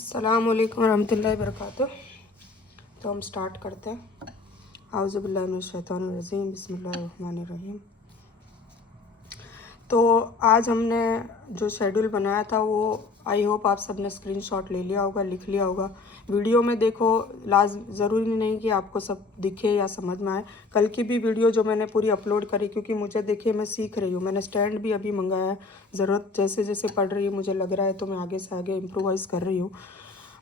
अस्सलामुअलैकुम रहमतुल्लाहि वबरकातुह। तो हम स्टार्ट करते हैं। आऊज़ु बिल्लाहि मिनश शैतानिर रजीम, बिस्मिल्लाहिर रहमानिर रहीम। तो आज हमने जो शेड्यूल बनाया था वो आई होप आप सब ने स्क्रीनशॉट ले लिया होगा, लिख लिया होगा। वीडियो में देखो, ज़रूरी नहीं कि आपको सब दिखे या समझ में आए। कल की भी वीडियो जो मैंने पूरी अपलोड करी, क्योंकि मुझे देखिए मैं सीख रही हूँ, मैंने स्टैंड भी अभी मंगाया है। ज़रूरत जैसे जैसे पड़ रही है मुझे लग रहा है तो मैं आगे से आगे इम्प्रोवाइज़ कर रही हूँ।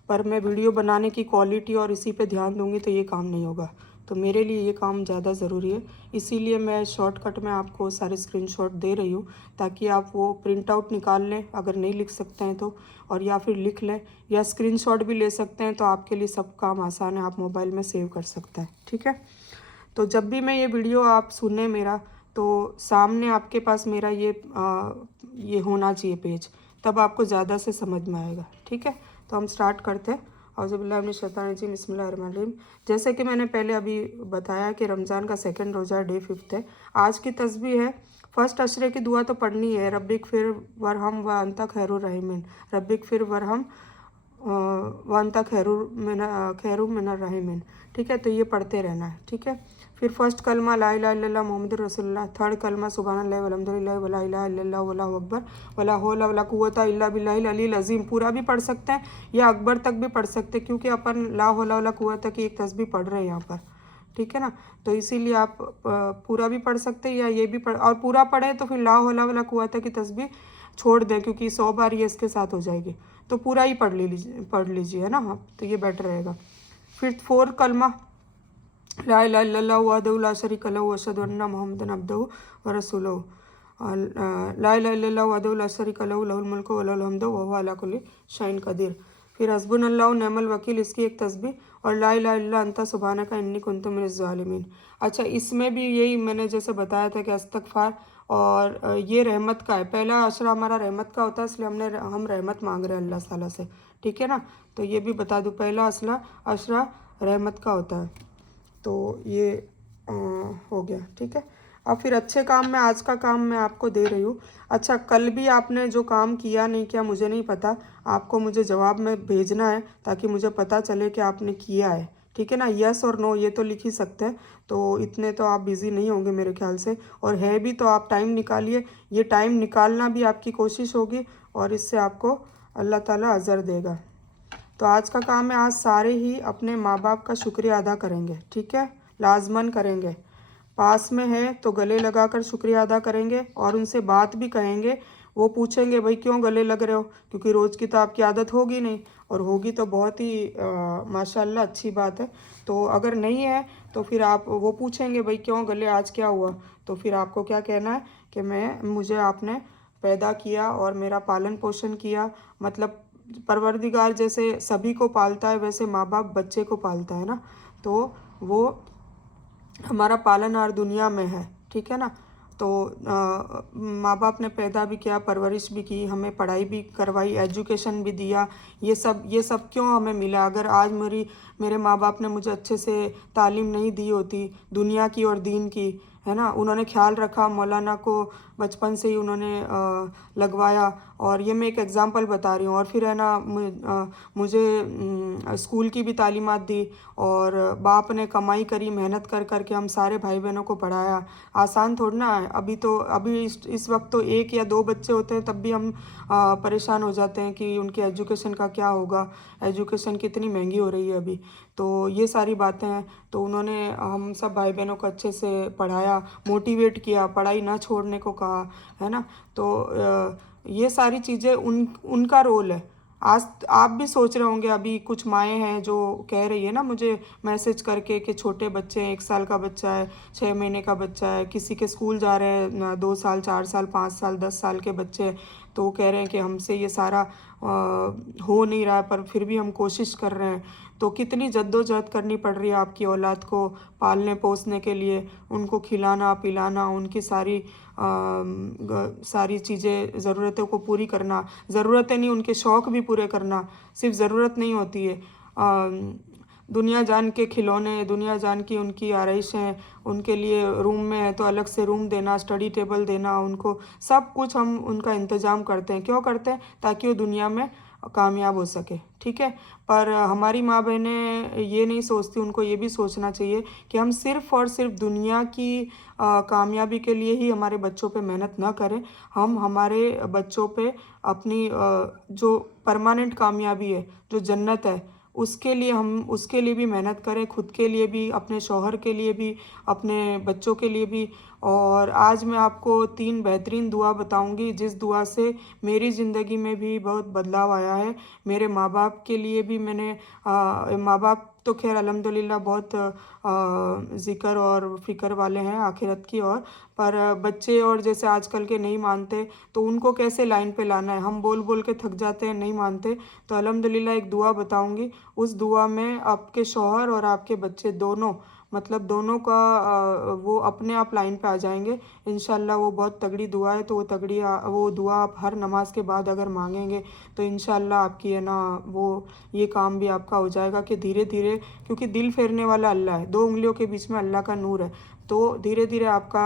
पर मैं वीडियो बनाने की क्वालिटी और इसी पे ध्यान दूंगी तो ये काम नहीं होगा। तो मेरे लिए ये काम ज़्यादा ज़रूरी है, इसीलिए मैं शॉर्टकट में आपको सारे स्क्रीनशॉट दे रही हूँ ताकि आप वो प्रिंट आउट निकाल लें अगर नहीं लिख सकते हैं तो, और या फिर लिख लें या स्क्रीनशॉट भी ले सकते हैं। तो आपके लिए सब काम आसान है, आप मोबाइल में सेव कर सकते हैं। ठीक है। तो जब भी मैं ये वीडियो आप सुने मेरा, तो सामने आपके पास मेरा ये होना चाहिए पेज, तब आपको ज़्यादा से समझ में आएगा। ठीक है। तो हम स्टार्ट करते हैं। औज़ुबिल्लाहि मिनश शैतानिर रजीम, बिस्मिल्लाहिर रहमानिर रहीम। जैसे कि मैंने पहले अभी बताया कि रमज़ान का सेकंड रोज़ा डे 5 है। आज की तस्बीह है, फर्स्ट अशरे की दुआ तो पढ़नी है, रब्बिक फिर वरहम व अंता खैरुर रहीमीन, रब्बिक फिर वरहम व अंता खैरुर मिनर रहीमीन। ठीक है। तो ये पढ़ते रहना है। ठीक है। फिर फर्स्ट कलमा ला इलाहा इल्लल्लाह मुहम्मदुर रसूलुल्लाह, थर्ड कलमा सुबहानल्लाह वल्हम्दुलिल्लाह वला इलाहा इल्लल्लाह वल्लाहु अकबर वला हौला वला कुव्वता इल्ला बिल्लाहिल अलील अज़ीम। पूरा भी पढ़ सकते हैं या अकबर तक भी पढ़ सकते हैं, क्योंकि अपन ला हौला वला कुव्वता की एक तस्बीह पढ़ रहे हैं यहाँ पर। ठीक है ना। तो इसीलिए आप पूरा भी पढ़ सकते हैं या ये भी पढ़, और पूरा पढ़े तो फिर ला हौला वला कुव्वता की तस्बीह छोड़ दें, क्योंकि 100 बार ये इसके साथ हो जाएगी। तो पूरा ही पढ़ लीजिए, है ना। हाँ, तो ये बेटर रहेगा। फिर फोर कलमा ला इलाहा इल्लल्लाहु वहदहु ला शरीका लहु व अशहदु अन्ना मुहम्मदन अब्दुहु व रसूलुहु, ला इलाहा इल्लल्लाहु वहदहु ला शरीका लहु लहुल मुल्कु व लहुल हम्दु व हुवा अला कुल्ली शैइन कदीर। फिर हस्बुनल्लाहु निअमल वकील, इसकी एक तस्बीह, और ला इलाहा इल्ला अंता सुब्हानका इन्नी कुन्तु मिनज़ ज़ालिमीन। अच्छा, इसमें भी यही मैंने जैसे बताया था कि इस्तग़फ़ार, और ये रहमत का है। पहला अशरा हमारा रहमत का होता है, इसलिए हम रहमत मांग रहे हैं अल्लाह ताला से। ठीक है ना। तो ये भी बता दूँ, पहला अशरा रहमत का होता है। तो ये हो गया। ठीक है। अब फिर अच्छे काम में आज का काम मैं आपको दे रही हूँ। अच्छा, कल भी आपने जो काम किया नहीं किया मुझे नहीं पता, आपको मुझे जवाब में भेजना है ताकि मुझे पता चले कि आपने किया है। ठीक है ना। यस और नो ये तो लिख ही सकते हैं, तो इतने तो आप बिज़ी नहीं होंगे मेरे ख्याल से, और है भी तो आप टाइम निकालिए। ये टाइम निकालना भी आपकी कोशिश होगी और इससे आपको अल्लाह ताला अज़र देगा। तो आज का काम है, आज सारे ही अपने माँ बाप का शुक्रिया अदा करेंगे। ठीक है, लाजमन करेंगे। पास में है तो गले लगाकर शुक्रिया अदा करेंगे और उनसे बात भी कहेंगे। वो पूछेंगे भाई क्यों गले लग रहे हो, क्योंकि रोज़ की तो आपकी आदत होगी नहीं, और होगी तो बहुत ही माशाल्लाह अच्छी बात है। तो अगर नहीं है तो फिर आप वो पूछेंगे भाई क्यों गले, आज क्या हुआ। तो फिर आपको क्या कहना है कि मुझे आपने पैदा किया और मेरा पालन पोषण किया, मतलब परवरदिगार जैसे सभी को पालता है वैसे माँ बाप बच्चे को पालता है ना। तो वो हमारा पालनहार दुनिया में है। ठीक है ना। तो माँ बाप ने पैदा भी किया, परवरिश भी की, हमें पढ़ाई भी करवाई, एजुकेशन भी दिया। ये सब क्यों हमें मिला। अगर आज मेरे माँ बाप ने मुझे अच्छे से तालीम नहीं दी होती दुनिया की और दीन की, है ना, उन्होंने ख्याल रखा, मौलाना को बचपन से ही उन्होंने लगवाया, और ये मैं एक एग्ज़ाम्पल बता रही हूँ। और फिर है ना मुझे स्कूल की भी तालीमात दी, और बाप ने कमाई करी, मेहनत कर कर के हम सारे भाई बहनों को पढ़ाया। आसान थोड़ी ना है। अभी इस वक्त तो एक या दो बच्चे होते हैं तब भी हम परेशान हो जाते हैं कि उनके एजुकेशन का क्या होगा, एजुकेशन कितनी महंगी हो रही है अभी। तो ये सारी बातें हैं। तो उन्होंने हम सब भाई बहनों को अच्छे से पढ़ाया, मोटिवेट किया, पढ़ाई ना छोड़ने को कहा, है ना। तो ये सारी चीज़ें उनका रोल है। आज आप भी सोच रहे होंगे, अभी कुछ माएँ हैं जो कह रही है ना मुझे मैसेज करके कि छोटे बच्चे हैं, 1 साल का बच्चा है, 6 महीने का बच्चा है, किसी के स्कूल जा रहे हैं 2 साल, 4 साल, 5 साल, 10 साल के बच्चे, तो वो कह रहे हैं कि हमसे ये सारा हो नहीं रहा है, पर फिर भी हम कोशिश कर रहे हैं। तो कितनी जद्दोजहद करनी पड़ रही है आपकी औलाद को पालने पोसने के लिए, उनको खिलाना पिलाना, उनकी सारी चीज़ें, ज़रूरतों को पूरी करना, ज़रूरतें नहीं उनके शौक़ भी पूरे करना। सिर्फ ज़रूरत नहीं होती है, दुनिया जान के खिलौने, दुनिया जान की उनकी आरइशें, उनके लिए रूम में है तो अलग से रूम देना, स्टडी टेबल देना, उनको सब कुछ हम उनका इंतज़ाम करते हैं। क्यों करते हैं? ताकि वो दुनिया में कामयाब हो सके, ठीक है। पर हमारी माँ बहनें ये नहीं सोचती, उनको ये भी सोचना चाहिए कि हम सिर्फ़ और सिर्फ दुनिया की कामयाबी के लिए ही हमारे बच्चों पे मेहनत ना करें। हम हमारे बच्चों पे अपनी जो परमानेंट कामयाबी है, जो जन्नत है, उसके लिए भी मेहनत करें, खुद के लिए भी, अपने शौहर के लिए भी, अपने बच्चों के लिए भी। और आज मैं आपको 3 बेहतरीन दुआ बताऊंगी, जिस दुआ से मेरी ज़िंदगी में भी बहुत बदलाव आया है। मेरे माँ बाप के लिए भी मैंने माँ बाप तो खैर अल्हम्दुलिल्लाह बहुत ज़िक्र और फ़िक्र वाले हैं आखिरत की, और पर बच्चे और जैसे आजकल के नहीं मानते, तो उनको कैसे लाइन पे लाना है। हम बोल बोल के थक जाते हैं, नहीं मानते। तो अल्हम्दुलिल्लाह एक दुआ बताऊंगी, उस दुआ में आपके शौहर और आपके बच्चे दोनों, मतलब दोनों का वो अपने आप लाइन पे आ जाएंगे इंशाल्लाह। वो बहुत तगड़ी दुआ है, तो वो दुआ आप हर नमाज के बाद अगर मांगेंगे तो इंशाल्लाह आपकी है ना वो ये काम भी आपका हो जाएगा कि धीरे धीरे, क्योंकि दिल फेरने वाला अल्लाह है, 2 उंगलियों के बीच में अल्लाह का नूर है। तो धीरे धीरे आपका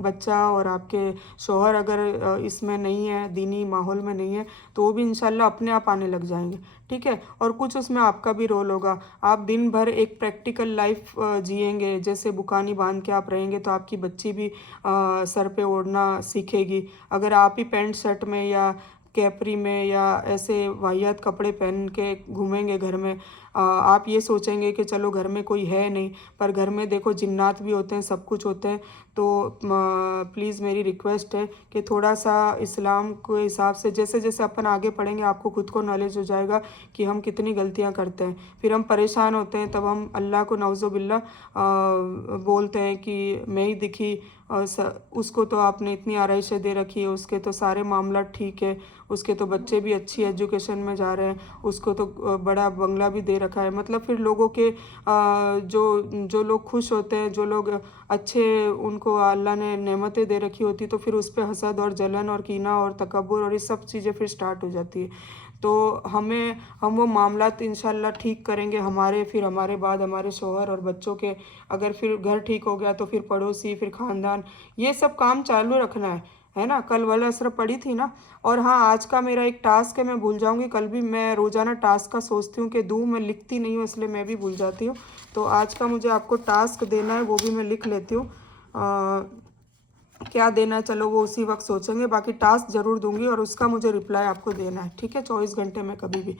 बच्चा और आपके शौहर अगर इसमें नहीं है, दीनी माहौल में नहीं है, तो वो भी इंशाल्लाह अपने आप आने लग जाएंगे, ठीक है। और कुछ उसमें आपका भी रोल होगा। आप दिन भर एक प्रैक्टिकल लाइफ जिएंगे, जैसे बुकानी बांध के आप रहेंगे, तो आपकी बच्ची भी सर पे ओढ़ना सीखेगी। अगर आप ही पैंट शर्ट में या कैपरी में या ऐसे वाहियात कपड़े पहन के घूमेंगे घर में, आप ये सोचेंगे कि चलो घर में कोई है नहीं, पर घर में देखो जिन्नात भी होते हैं, सब कुछ होते हैं। तो प्लीज़ मेरी रिक्वेस्ट है कि थोड़ा सा इस्लाम के हिसाब से, जैसे जैसे अपन आगे पढ़ेंगे आपको खुद को नॉलेज हो जाएगा कि हम कितनी गलतियां करते हैं। फिर हम परेशान होते हैं, तब हम अल्लाह को नौज़ुबिल्ला बोलते हैं कि मैं ही दिखी, उसको तो आपने इतनी आरइशें दे रखी है, उसके तो सारे मामला ठीक है, उसके तो बच्चे भी अच्छी एजुकेशन में जा रहे हैं, उसको तो बड़ा बंगला भी दे रखा है। मतलब फिर लोगों के जो लोग खुश होते हैं, जो लोग अच्छे, उनको अल्लाह ने नेमतें दे रखी होती, तो फिर उस पर हसद और जलन और कीना और तकब्बुर और ये सब चीज़ें फिर स्टार्ट हो जाती है। तो हम वो मामलात इंशाल्लाह ठीक करेंगे हमारे, फिर हमारे बाद हमारे शौहर और बच्चों के। अगर फिर घर ठीक हो गया तो फिर पड़ोसी, फिर ख़ानदान, ये सब काम चालू रखना है ना। कल वल असर पड़ी थी ना। और हाँ, आज का मेरा एक टास्क है, मैं भूल जाऊंगी। कल भी मैं रोज़ाना टास्क का सोचती हूँ कि दूँ, मैं लिखती नहीं हूँ, इसलिए मैं भी भूल जाती हूँ। तो आज का मुझे आपको टास्क देना है, वो भी मैं लिख लेती हूँ। क्या देना है चलो वो उसी वक्त सोचेंगे, बाकी टास्क ज़रूर दूंगी और उसका मुझे रिप्लाई आपको देना है, ठीक है, 24 घंटे में कभी भी।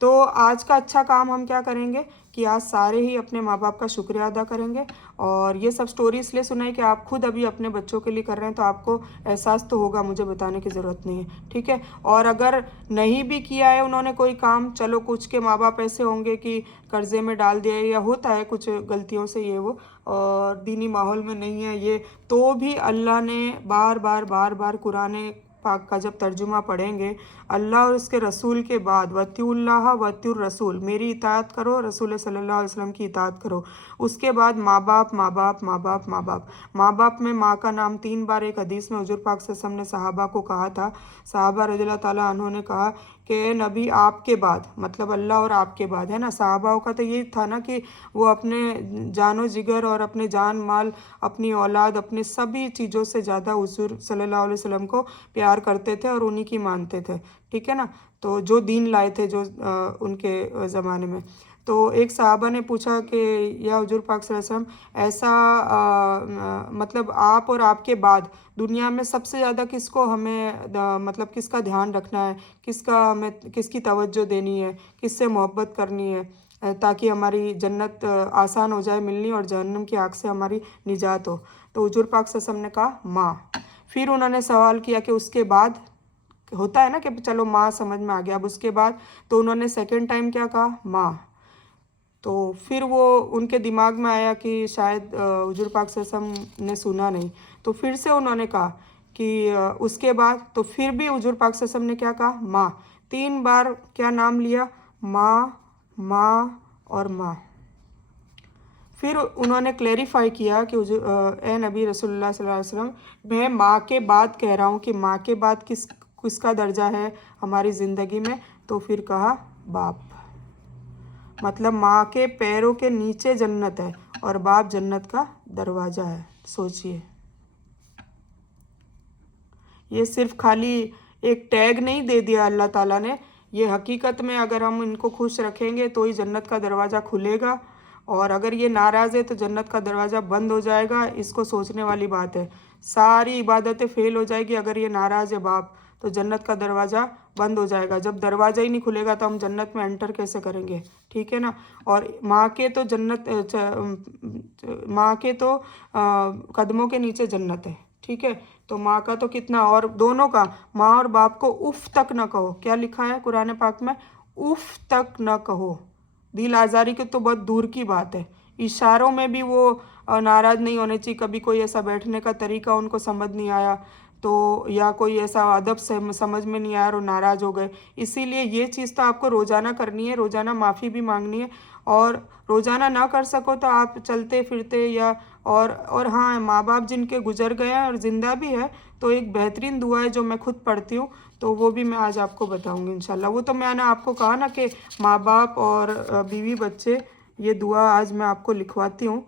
तो आज का अच्छा काम हम क्या करेंगे कि आज सारे ही अपने माँ बाप का शुक्रिया अदा करेंगे। और ये सब स्टोरी इसलिए सुनाई कि आप खुद अभी अपने बच्चों के लिए कर रहे हैं, तो आपको एहसास तो होगा, मुझे बताने की ज़रूरत नहीं है, ठीक है। और अगर नहीं भी किया है उन्होंने कोई काम, चलो कुछ के माँ बाप ऐसे होंगे कि कर्जे में डाल दिया, या होता है कुछ गलतियों से ये वो, और दीनी माहौल में नहीं है ये, तो भी अल्लाह ने बार बार कुरान पाक का जब तर्जुमा पढ़ेंगे, अल्लाह और उसके रसूल के बाद, वत्युल्लाह वत्युर रसूल, मेरी इताअत करो, रसूल सल्लल्लाहु अलैहि वसल्लम की इताअत करो। उसके बाद माँ बाप माँ बाप माँ बाप माँ बाप माँ बाप में माँ का नाम 3 बार एक हदीस में हुजूर पाक सल्लल्लाहु अलैहि वसल्लम ने सहाबा को कहा था। सहाबा रज़ियल्लाहु ताला अन्हु ने कहा कि नबी आपके बाद, मतलब अल्लाह और आपके बाद, है ना। सहाबाओं का तो ये था ना कि वो अपने जानो जिगर और अपने जान माल, अपनी औलाद, अपने सभी चीज़ों से ज़्यादा हुजूर सल्लल्लाहु अलैहि वसल्लम को प्यार करते थे और उन्हीं की मानते थे, ठीक है ना। तो जो दीन लाए थे जो उनके ज़माने में। तो एक सहाबा ने पूछा कि या हुजूर पाक सल्लल्लाहु अलैहि वसल्लम, ऐसा मतलब आप और आपके बाद दुनिया में सबसे ज़्यादा किसको हमें मतलब किसका ध्यान रखना है, किसका हमें किसकी तवज्जो देनी है, किससे मोहब्बत करनी है, ताकि हमारी जन्नत आसान हो जाए मिलनी और जहन्नम की आग से हमारी निजात हो। तो हुजूर पाक सल्लल्लाहु अलैहि वसल्लम ने कहा माँ। फिर उन्होंने सवाल किया कि उसके बाद, होता है ना कि चलो माँ समझ में आ गया, अब उसके बाद, तो उन्होंने सेकंड टाइम क्या कहा, माँ। तो फिर वो उनके दिमाग में आया कि शायद हुजूर पाक सल्लल्लाहु अलैहि वसल्लम ने सुना नहीं, तो फिर से उन्होंने कहा कि उसके बाद, तो फिर भी हुजूर पाक सल्लल्लाहु अलैहि वसल्लम ने क्या कहा, माँ। 3 बार क्या नाम लिया, माँ माँ और माँ। फिर उन्होंने क्लेरिफाई किया कि ए नबी रसूलुल्लाह सल्लल्लाहु अलैहि वसल्लम, मैं माँ के बाद कह रहा हूँ कि माँ के बाद किसका दर्जा है हमारी ज़िंदगी में। तो फिर कहा बाप, मतलब माँ के पैरों के नीचे जन्नत है और बाप जन्नत का दरवाज़ा है। सोचिए, ये सिर्फ खाली एक टैग नहीं दे दिया अल्लाह ताला ने। ये हकीकत में अगर हम इनको खुश रखेंगे तो ही जन्नत का दरवाज़ा खुलेगा, और अगर ये नाराज़ है तो जन्नत का दरवाज़ा बंद हो जाएगा। इसको सोचने वाली बात है। सारी इबादतें फेल हो जाएगी अगर ये नाराज़ है बाप, तो जन्नत का दरवाज़ा बंद हो जाएगा। जब दरवाज़ा ही नहीं खुलेगा तो हम जन्नत में एंटर कैसे करेंगे, ठीक है ना। और माँ के तो माँ के तो कदमों के नीचे जन्नत है, ठीक है। तो माँ का तो कितना, और दोनों का, माँ और बाप को उफ तक न कहो। क्या लिखा है कुरान पाक में, उफ तक न कहो। दिल आज़ारी के तो बहुत दूर की बात है, इशारों में भी वो नाराज़ नहीं होने चाहिए। कभी कोई ऐसा बैठने का तरीका उनको समझ नहीं आया तो, या कोई ऐसा अदब से समझ में नहीं आया और नाराज़ हो गए। इसीलिए ये चीज़ तो आपको रोज़ाना करनी है, रोज़ाना माफ़ी भी मांगनी है। और रोज़ाना ना कर सको तो आप चलते फिरते या और हाँ, माँ बाप जिनके गुजर गए हैं और ज़िंदा भी है तो एक बेहतरीन दुआ है जो मैं खुद पढ़ती हूँ, तो वो भी मैं आज आपको बताऊँगी इंशाल्लाह। वो तो मैंने आपको कहा ना कि माँ बाप और बीवी बच्चे, ये दुआ आज मैं आपको लिखवाती हूँ।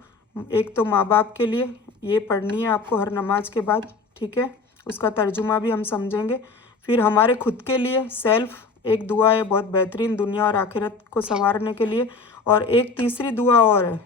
एक तो माँ बाप के लिए ये पढ़नी है आपको हर नमाज के बाद, ठीक है। उसका तर्जुमा भी हम समझेंगे। फिर हमारे खुद के लिए सेल्फ एक दुआ है बहुत बेहतरीन, दुनिया और आखिरत को संवारने के लिए। और एक तीसरी दुआ और है,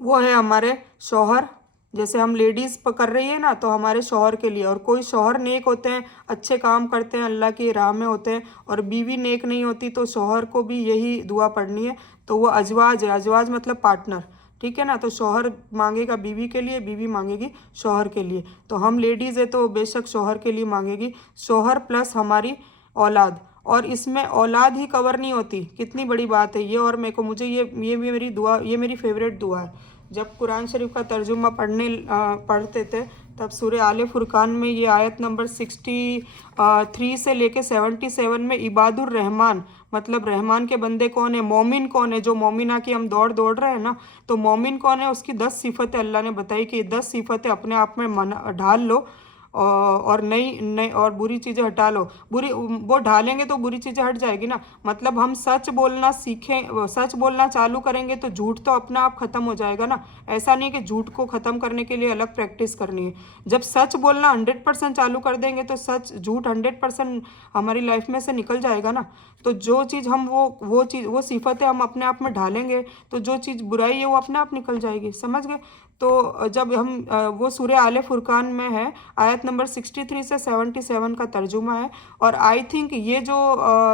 वो है हमारे शौहर। जैसे हम लेडीज़ कर रही है ना, तो हमारे शौहर के लिए। और कोई शौहर नेक होते हैं, अच्छे काम करते हैं, अल्लाह की राह में होते हैं, और बीवी नेक नहीं होती तो शौहर को भी यही दुआ पढ़नी है। तो वो अजवाज है, अजवाज मतलब पार्टनर, ठीक है ना। तो शौहर मांगेगा बीवी के लिए, बीवी मांगेगी शौहर के लिए। तो हम लेडीज़ है तो बेशक शौहर के लिए मांगेगी, शौहर प्लस हमारी औलाद। और इसमें औलाद ही कवर नहीं होती, कितनी बड़ी बात है ये। और मेरे को मुझे ये मेरी दुआ, ये मेरी फेवरेट दुआ है। जब कुरान शरीफ का तर्जुमा पढ़ते थे तब सूरह आले फुरकान में ये आयत नंबर 63 से लेके 77 में इबादुर रहमान, मतलब रहमान के बंदे कौन है, मोमिन कौन है, जो मोमिना की हम दौड़ रहे हैं ना, तो मोमिन कौन है, उसकी 10 सिफतें अल्लाह ने बताई कि 10 सिफतें अपने आप में ढाल लो और नई और बुरी चीज़ें हटा लो। बुरी वो ढालेंगे तो बुरी चीज़ें हट जाएगी ना। मतलब हम सच बोलना सीखें, सच बोलना चालू करेंगे तो झूठ तो अपने आप ख़त्म हो जाएगा ना। ऐसा नहीं कि झूठ को ख़त्म करने के लिए अलग प्रैक्टिस करनी है। जब सच बोलना 100% चालू कर देंगे तो झूठ 100% हमारी लाइफ में से निकल जाएगा ना। तो जो चीज़ हम वो सिफतें हम अपने आप में ढालेंगे तो जो चीज़ बुराई है वो अपने आप निकल जाएगी, समझ गए। तो जब हम वो सूरह आले फुरकान में है, आयत नंबर 63 से 77 का तर्जुमा है। और आई थिंक ये जो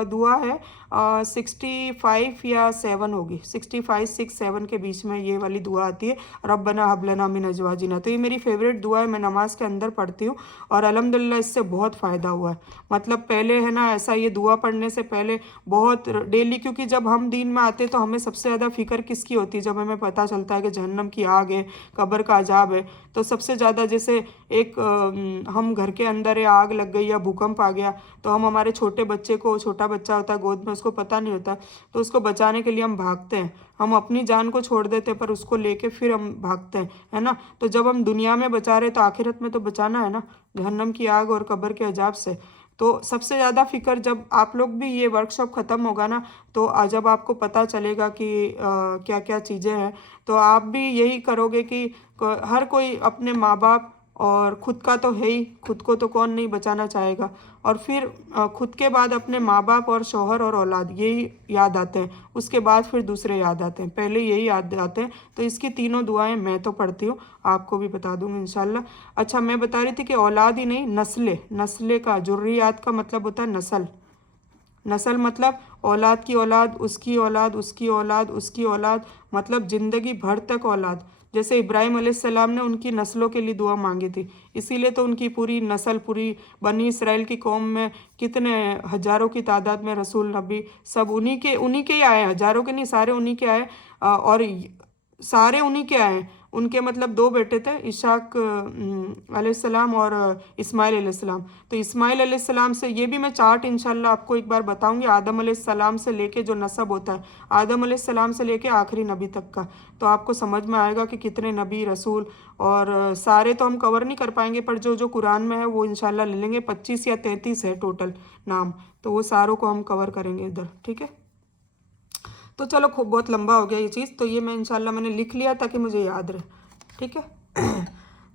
दुआ है 65 या 7 होगी, 65, 6, 7 के बीच में ये वाली दुआ आती है, रब्बना हब लना मिन अज़वाजिना। तो ये मेरी फेवरेट दुआ है, मैं नमाज के अंदर पढ़ती हूँ और अल्हम्दुलिल्लाह इससे बहुत फ़ायदा हुआ है। मतलब पहले है ना ऐसा, ये दुआ पढ़ने से पहले बहुत डेली, क्योंकि जब हम दीन में आते तो हमें सबसे ज़्यादा फ़िक्र किसकी होती है, जब हमें पता चलता है कि जहन्नम की आग है, कब्र का अजाब है, तो सबसे ज़्यादा जैसे एक हम घर के अंदर है, आग लग गई या भूकंप आ गया, तो हम हमारे छोटे बच्चे को, छोटा बच्चा होता है गोद में, उसको पता नहीं होता, तो उसको बचाने के लिए हम भागते हैं। हम अपनी जान को छोड़ देते हैं पर उसको लेके फिर हम भागते हैं, है ना। तो जब हम दुनिया में बचा रहे तो आखिरत में तो बचाना है ना, जहन्नम की आग और कब्र के अजाब से। तो सबसे ज़्यादा फिक्र, जब आप लोग भी ये वर्कशॉप ख़त्म होगा ना, तो जब आपको पता चलेगा कि क्या क्या चीज़ें हैं, तो आप भी यही करोगे कि हर कोई अपने माँ बाप और ख़ुद का तो है ही, खुद को तो कौन नहीं बचाना चाहेगा, और फिर खुद के बाद अपने माँ बाप और शौहर और औलाद, यही याद आते हैं। उसके बाद फिर दूसरे याद आते हैं, पहले यही याद आते हैं। तो इसकी तीनों दुआएं मैं तो पढ़ती हूँ, आपको भी बता दूँगी इंशाल्लाह। अच्छा, मैं बता रही थी कि औलाद ही नहीं, नस्ले का, जुर्रियात का मतलब होता है नस्ल। नस्ल मतलब औलाद की औलाद, उसकी औलाद, उसकी औलाद, उसकी औलाद, मतलब ज़िंदगी भर तक औलाद। जैसे इब्राहिम अलैहिस्सलाम ने उनकी नस्लों के लिए दुआ मांगी थी, इसीलिए तो उनकी पूरी नस्ल, पूरी बनी इसराइल की कौम में कितने हज़ारों की तादाद में रसूल नबी सब उन्हीं के ही आए, हज़ारों के नहीं, सारे उन्हीं के आए। और सारे उन्हीं के आए। उनके मतलब 2 बेटे थे, इशाक अलैहिस्सलाम और इस्माइल अलैहिस्सलाम। तो इस्माइल अलैहिस्सलाम से, ये भी मैं चार्ट इंशाल्लाह आपको एक बार बताऊंगी, आदम अलैहिस्सलाम से लेके जो नस्ब होता है, आदम अलैहिस्सलाम से लेके आखिरी नबी तक का, तो आपको समझ में आएगा कि कितने नबी रसूल। और सारे तो हम कवर नहीं कर पाएंगे, पर जो जो कुरान में है वो इंशाल्लाह ले लेंगे। 25 या 33 है टोटल नाम, तो वो सारों को हम कवर करेंगे इधर, ठीक है। तो चलो, खूब बहुत लंबा हो गया ये चीज़, तो ये मैं इंशाल्लाह मैंने लिख लिया ताकि मुझे याद रहे, ठीक है।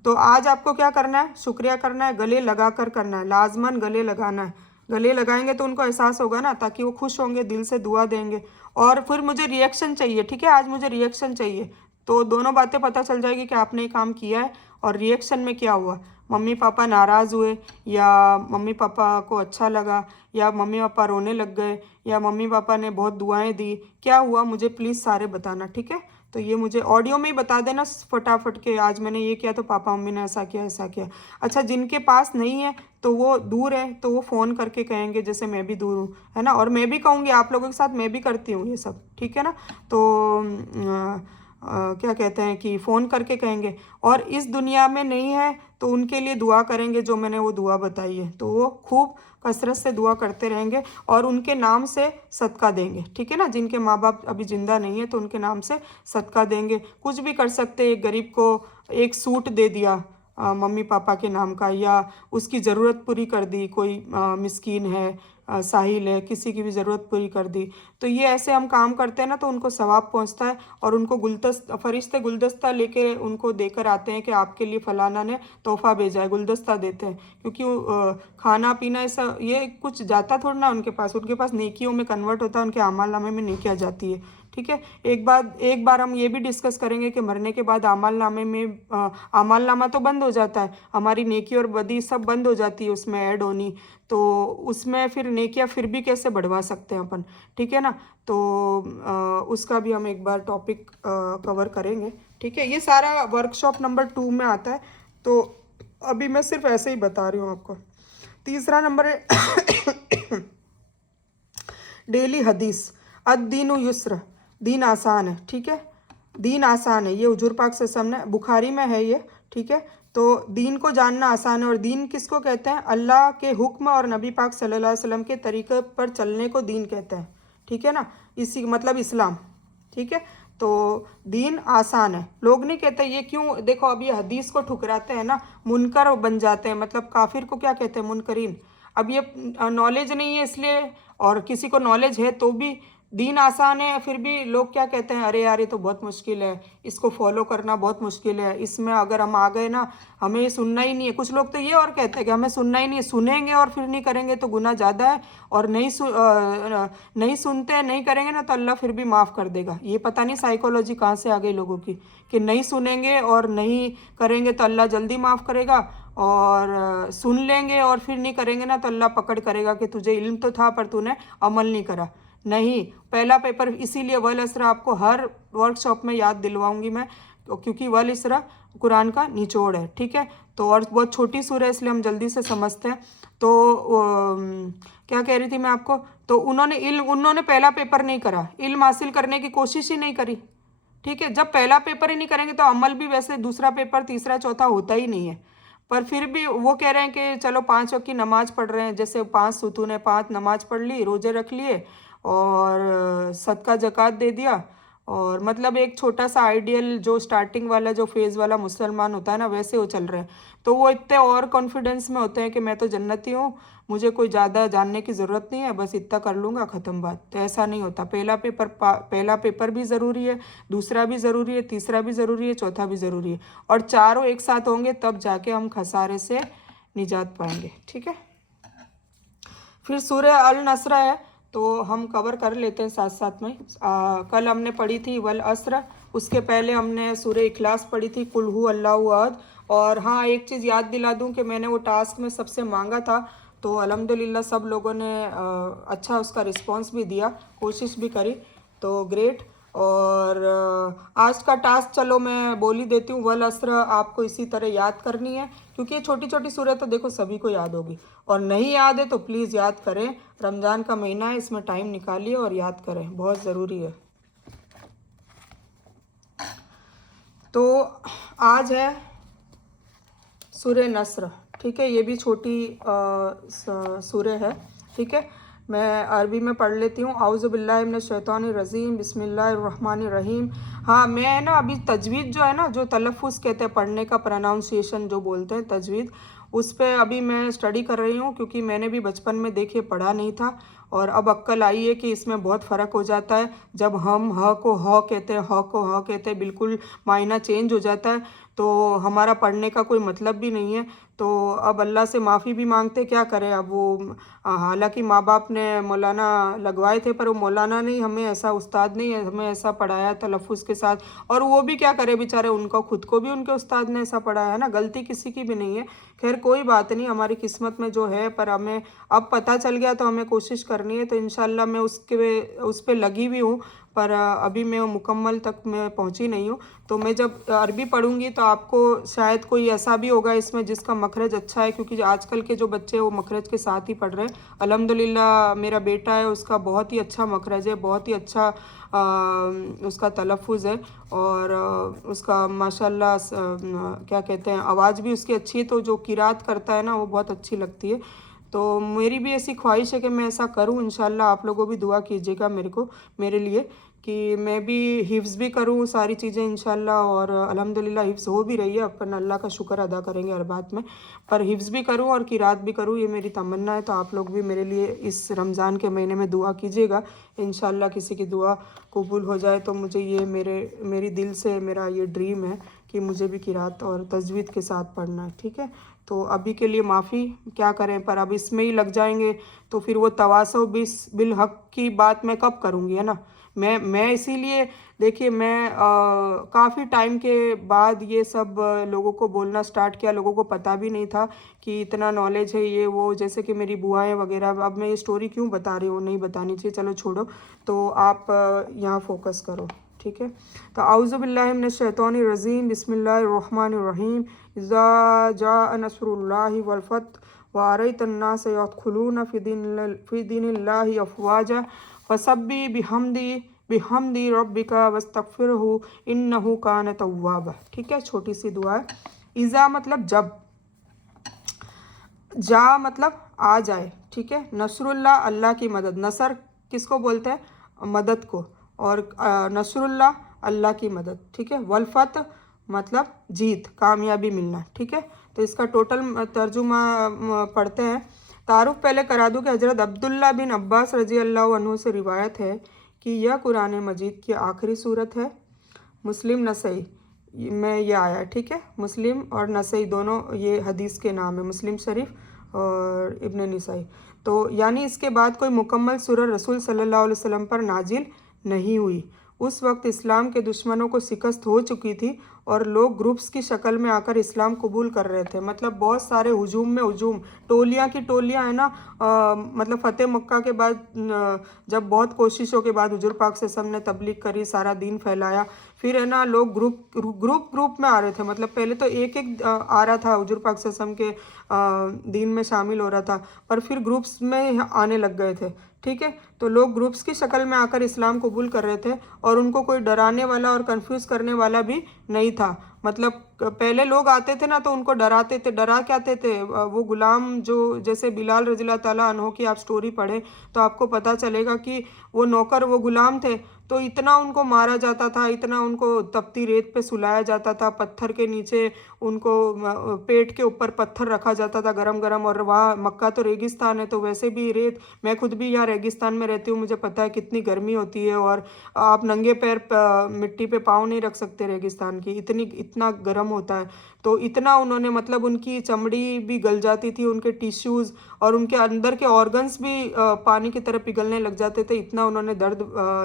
तो आज आपको क्या करना है, शुक्रिया करना है, गले लगा कर करना है, लाजमन गले लगाना है। गले लगाएंगे तो उनको एहसास होगा ना, ताकि वो खुश होंगे, दिल से दुआ देंगे। और फिर मुझे रिएक्शन चाहिए, ठीक है, आज मुझे रिएक्शन चाहिए। तो दोनों बातें पता चल जाएगी कि आपने ये काम किया है और रिएक्शन में क्या हुआ। मम्मी पापा नाराज़ हुए, या मम्मी पापा को अच्छा लगा, या मम्मी पापा रोने लग गए, या मम्मी पापा ने बहुत दुआएं दी, क्या हुआ मुझे प्लीज़ सारे बताना, ठीक है। तो ये मुझे ऑडियो में ही बता देना फटाफट के, आज मैंने ये किया तो पापा मम्मी ने ऐसा किया ऐसा किया। अच्छा, जिनके पास नहीं है तो वो दूर है तो वो फ़ोन करके कहेंगे, जैसे मैं भी दूर हूँ, है ना, और मैं भी कहूँगी आप लोगों के साथ, मैं भी करती हूँ ये सब, ठीक है ना। तो क्या कहते हैं कि फ़ोन करके कहेंगे, और इस दुनिया में नहीं है तो उनके लिए दुआ करेंगे जो मैंने वो दुआ बताई है। तो वो खूब कसरत से दुआ करते रहेंगे और उनके नाम से सदका देंगे, ठीक है ना। जिनके माँ बाप अभी ज़िंदा नहीं है तो उनके नाम से सदका देंगे। कुछ भी कर सकते, एक गरीब को एक सूट दे दिया मम्मी पापा के नाम का, या उसकी ज़रूरत पूरी कर दी, कोई मिस्कीन है, साहिल है, किसी की भी ज़रूरत पूरी कर दी। तो ये ऐसे हम काम करते हैं ना तो उनको सवाब पहुंचता है, और उनको फरिश्ते गुलदस्ता लेके उनको देकर आते हैं कि आपके लिए फ़लाना ने तोहफ़ा भेजा है, गुलदस्ता देते हैं। क्योंकि खाना पीना ऐसा ये कुछ जाता थोड़ा ना उनके पास नेकियों में कन्वर्ट होता है, उनके आमाल नामे में नेकियां जाती है, ठीक है। एक बार हम ये भी डिस्कस करेंगे कि मरने के बाद आमाल नामे में आमाल नामा तो बंद हो जाता है, हमारी नेकी और बदी सब बंद हो जाती है उसमें ऐड होनी। तो उसमें फिर नेकियां फिर भी कैसे बढ़वा सकते हैं अपन, ठीक है ना। तो उसका भी हम एक बार टॉपिक कवर करेंगे, ठीक है। ये सारा वर्कशॉप नंबर 2 में आता है, तो अभी मैं सिर्फ ऐसे ही बता रही हूँ आपको। तीसरा नंबर है डेली हदीस। अद-दीनु युस्र, दीन आसान है, ठीक है, दीन आसान है। ये हुजूर पाक सल्लल्लाहु अलैहि वसल्लम ने, बुखारी में है ये, ठीक है। तो दीन को जानना आसान है, और दीन किसको कहते हैं, अल्लाह के हुक्म और नबी पाक सल्लल्लाहु अलैहि वसल्लम के तरीक़े पर चलने को दीन कहते हैं, ठीक है ना। इसी मतलब इस्लाम, ठीक है। तो दीन आसान है, लोग नहीं कहते ये क्यों, देखो अब ये हदीस को ठुकराते हैं ना, मुनकर बन जाते हैं, मतलब काफिर को क्या कहते हैं, मुनकरीन। अब ये नॉलेज नहीं है इसलिए, और किसी को नॉलेज है तो भी दीन आसान है, फिर भी लोग क्या कहते हैं, अरे यार ये तो बहुत मुश्किल है, इसको फॉलो करना बहुत मुश्किल है, इसमें अगर हम आ गए ना हमें ये सुनना ही नहीं है। कुछ लोग तो ये और कहते हैं कि हमें सुनना ही नहीं है, सुनेंगे और फिर नहीं करेंगे तो गुनाह ज़्यादा है, और नहीं सुनते नहीं करेंगे ना तो अल्लाह फिर भी माफ़ कर देगा। ये पता नहीं साइकोलॉजी कहाँ से आ गई लोगों की, कि नहीं सुनेंगे और नहीं करेंगे तो अल्लाह जल्दी माफ़ करेगा, और सुन लेंगे और फिर नहीं करेंगे ना तो अल्लाह पकड़ करेगा कि तुझे इल्म तो था पर तूने अमल नहीं करा। नहीं, पहला पेपर, इसीलिए वल असरा आपको हर वर्कशॉप में याद दिलवाऊंगी मैं, क्योंकि वल असरा कुरान का निचोड़ है, ठीक है। तो और बहुत छोटी सूरह है इसलिए हम जल्दी से समझते हैं। तो क्या कह रही थी मैं आपको, तो उन्होंने पहला पेपर नहीं करा, इल्म हासिल करने की कोशिश ही नहीं करी, ठीक है। जब पहला पेपर ही नहीं करेंगे तो अमल भी वैसे दूसरा पेपर तीसरा चौथा होता ही नहीं है। पर फिर भी वो कह रहे हैं कि चलो 5 वक्त की नमाज पढ़ रहे हैं, जैसे 5 सुतून है, 5 नमाज पढ़ ली, रोजे रख लिए और सदका ज़कात दे दिया, और मतलब एक छोटा सा आइडियल जो स्टार्टिंग वाला जो फेज़ वाला मुसलमान होता है ना, वैसे वो चल रहे हैं। तो वो इतने और कॉन्फिडेंस में होते हैं कि मैं तो जन्नती हूँ, मुझे कोई ज़्यादा जानने की ज़रूरत नहीं है, बस इतना कर लूँगा, ख़त्म बात। तो ऐसा नहीं होता। पहला पेपर भी ज़रूरी है, दूसरा भी ज़रूरी है, तीसरा भी ज़रूरी है, चौथा भी ज़रूरी है, और चारों एक साथ होंगे तब जाके हम खसारे से निजात पाएंगे, ठीक है। फिर सूरह अल नस्र है, तो हम कवर कर लेते हैं साथ साथ में। कल हमने पढ़ी थी वल अस्र, उसके पहले हमने सूरह इखलास पढ़ी थी, कुल हु अल्लाहु अहद। और हाँ, एक चीज़ याद दिला दूं कि मैंने वो टास्क में सबसे मांगा था, तो अल्हम्दुलिल्लाह सब लोगों ने अच्छा उसका रिस्पांस भी दिया, कोशिश भी करी, तो ग्रेट। और आज का टास्क चलो मैं बोल ही देती हूँ, वल अस्र आपको इसी तरह याद करनी है, क्योंकि ये छोटी छोटी सूरत तो देखो सभी को याद होगी, और नहीं याद है तो प्लीज़ याद करें। रमज़ान का महीना है, इसमें टाइम निकालिए और याद करें, बहुत ज़रूरी है। तो आज है सूरह नस्र, ठीक है, ये भी छोटी सूरह है, ठीक है। मैं अरबी में पढ़ लेती हूँ। आउज़ु बिल्लाहि मिनश शैतानिर रजीम, बिस्मिल्लाहिर रहमानिर रहीम। हाँ, मैं ना अभी तजवीद जो है ना, जो तलफ़्फ़ुज़ कहते हैं पढ़ने का, प्रोनाउंसिएशन जो बोलते हैं तजवीद, उस पर अभी मैं स्टडी कर रही हूँ, क्योंकि मैंने भी बचपन में देखिए पढ़ा नहीं था, और अब अक्ल आई है कि इसमें बहुत फ़र्क हो जाता है। जब हम ह को ह कहते हैं, ह को ह कहते हैं, बिल्कुल मायना चेंज हो जाता है। तो हमारा पढ़ने का कोई मतलब भी नहीं है। तो अब अल्लाह से माफ़ी भी मांगते, क्या करें अब वो हालांकि माँ बाप ने मौलाना लगवाए थे, पर वो मौलाना नहीं, हमें ऐसा उस्ताद नहीं है, हमें ऐसा पढ़ाया तलफ़ुज़ के साथ। और वो भी क्या करे बेचारे, उनको खुद को भी उनके उस्ताद ने ऐसा पढ़ाया है ना, गलती किसी की भी नहीं है। खैर कोई बात नहीं, हमारी किस्मत में जो है, पर हमें अब पता चल गया तो हमें कोशिश करनी है। तो इंशाल्लाह मैं उस पर लगी भी हूँ, पर अभी मैं मुकम्मल तक मैं पहुँची नहीं हूँ। तो मैं जब अरबी पढ़ूंगी तो आपको शायद कोई ऐसा भी होगा इसमें जिसका मखरज अच्छा है, क्योंकि आजकल के जो बच्चे वो मखरज के साथ ही पढ़ रहे हैं। अल्हम्दुलिल्लाह मेरा बेटा है, उसका बहुत ही अच्छा मखरज है, बहुत ही अच्छा उसका तलफ़ुज़ है, और उसका माशाल्लाह क्या कहते हैं, आवाज़ भी उसकी अच्छी है। तो जो किरात करता है ना वो बहुत अच्छी लगती है। तो मेरी भी ऐसी ख्वाहिश है कि मैं ऐसा करूं। इंशाल्लाह आप लोगों भी दुआ कीजिएगा मेरे लिए, कि मैं भी हिफ्ज़ भी करूं सारी चीज़ें इंशाल्लाह। और अल्हम्दुलिल्लाह हिफ्ज़ हो भी रही है, अपन अल्लाह का शुक्र अदा करेंगे हर बात में। पर हिफ्ज़ भी करूं और किरात भी करूं, ये मेरी तमन्ना है। तो आप लोग भी मेरे लिए इस रमज़ान के महीने में दुआ कीजिएगा। इंशाल्लाह किसी की दुआ कबूल हो जाए तो मुझे ये मेरी दिल से मेरा ये ड्रीम है कि मुझे भी किरात और तजवीद के साथ पढ़ना है। ठीक है, तो अभी के लिए माफ़ी, क्या करें, पर अब इसमें ही लग जाएंगे तो फिर वो तवासो बिल हक़ की बात मैं कब करूँगी, है ना। मैं इसीलिए देखिए, मैं काफ़ी टाइम के बाद ये सब लोगों को बोलना स्टार्ट किया। लोगों को पता भी नहीं था कि इतना नॉलेज है ये वो, जैसे कि मेरी बुआएं वगैरह। अब मैं ये स्टोरी क्यों बता रही हूँ, नहीं बतानी चाहिए, चलो छोड़ो। तो आप यहाँ फोकस करो, ठीक है। तो आउज़ु बिल्लाहि मिनश शैतानिर रजीम, बिस्मिल्लाहिर रहमानिर रहीम। इज़ा जाअ नस्रुल्लाहि वल फतह व अरअयतन नास यदखुलूना फी दीनिल्लाहि अफ़वाजा फसब्बि बिहम्दि रब्बिका वस्तगफिरहु इन्नहु कान तव्वाबा। ठीक है, छोटी सी दुआ है। इज़ा मतलब जब, जा मतलब आ जाए, ठीक है। नसरुल्लाह अल्लाह की मदद, नसर किसको बोलते हैं, मदद को, और नसरुल्लाह अल्लाह की मदद, ठीक है। वलफत मतलब जीत, कामयाबी मिलना, ठीक है। तो इसका टोटल तर्जुमा पढ़ते हैं। तारुफ पहले करा दूँ कि हज़रत अब्दुल्ला बिन अब्बास रजी अल्लाह अन्हु से रिवायत है कि यह कुरान मजीद की आखिरी सूरत है। मुस्लिम नसई में ये आया है, ठीक है। मुस्लिम और नसई दोनों ये हदीस के नाम है, मुस्लिम शरीफ और इब्न निसाई। तो यानी इसके बाद कोई मुकम्मल सूरत रसूल सल्लल्लाहु अलैहि वसल्लम पर नाजिल नहीं हुई। उस वक्त इस्लाम के दुश्मनों को शिकस्त हो चुकी थी और लोग ग्रुप्स की शक्ल में आकर इस्लाम कबूल कर रहे थे। मतलब बहुत सारे हुजूम में हुजूम, टोलियाँ की टोलियाँ है ना। मतलब फ़तेह मक्का के बाद जब बहुत कोशिशों के बाद हुजूर पाक से सब ने तबलीग करी, सारा दीन फैलाया, फिर है ना लोग ग्रुप में आ रहे थे। मतलब पहले तो एक एक आ रहा था हुजूर पाक सल्लल्लाहु अलैहि वसल्लम के दीन में शामिल हो रहा था, पर फिर ग्रुप्स में आने लग गए थे, ठीक है। तो लोग ग्रुप्स की शक्ल में आकर इस्लाम कबूल कर रहे थे और उनको कोई डराने वाला और कंफ्यूज करने वाला भी नहीं था। मतलब पहले लोग आते थे ना तो उनको डराते थे। डरा क्या आते थे, वो गुलाम जो जैसे बिलाल रज़ियल्लाहु ताला अन्हु की आप स्टोरी पढ़ें तो आपको पता चलेगा कि वो नौकर, वो गुलाम थे, तो इतना उनको मारा जाता था, इतना उनको तपती रेत पे सुलाया जाता था, पत्थर के नीचे उनको पेट के ऊपर पत्थर रखा जाता था गरम गरम। और वहाँ मक्का तो रेगिस्तान है, तो वैसे भी रेत, मैं खुद भी यहाँ रेगिस्तान में रहती हूँ, मुझे पता है कितनी गर्मी होती है। और आप नंगे पैर मिट्टी पे पाँव नहीं रख सकते रेगिस्तान की, इतना गर्म होता है। तो इतना उन्होंने, मतलब उनकी चमड़ी भी गल जाती थी, उनके टिश्यूज़ और उनके अंदर के ऑर्गन्स भी पानी की तरह पिघलने लग जाते थे, इतना उन्होंने दर्द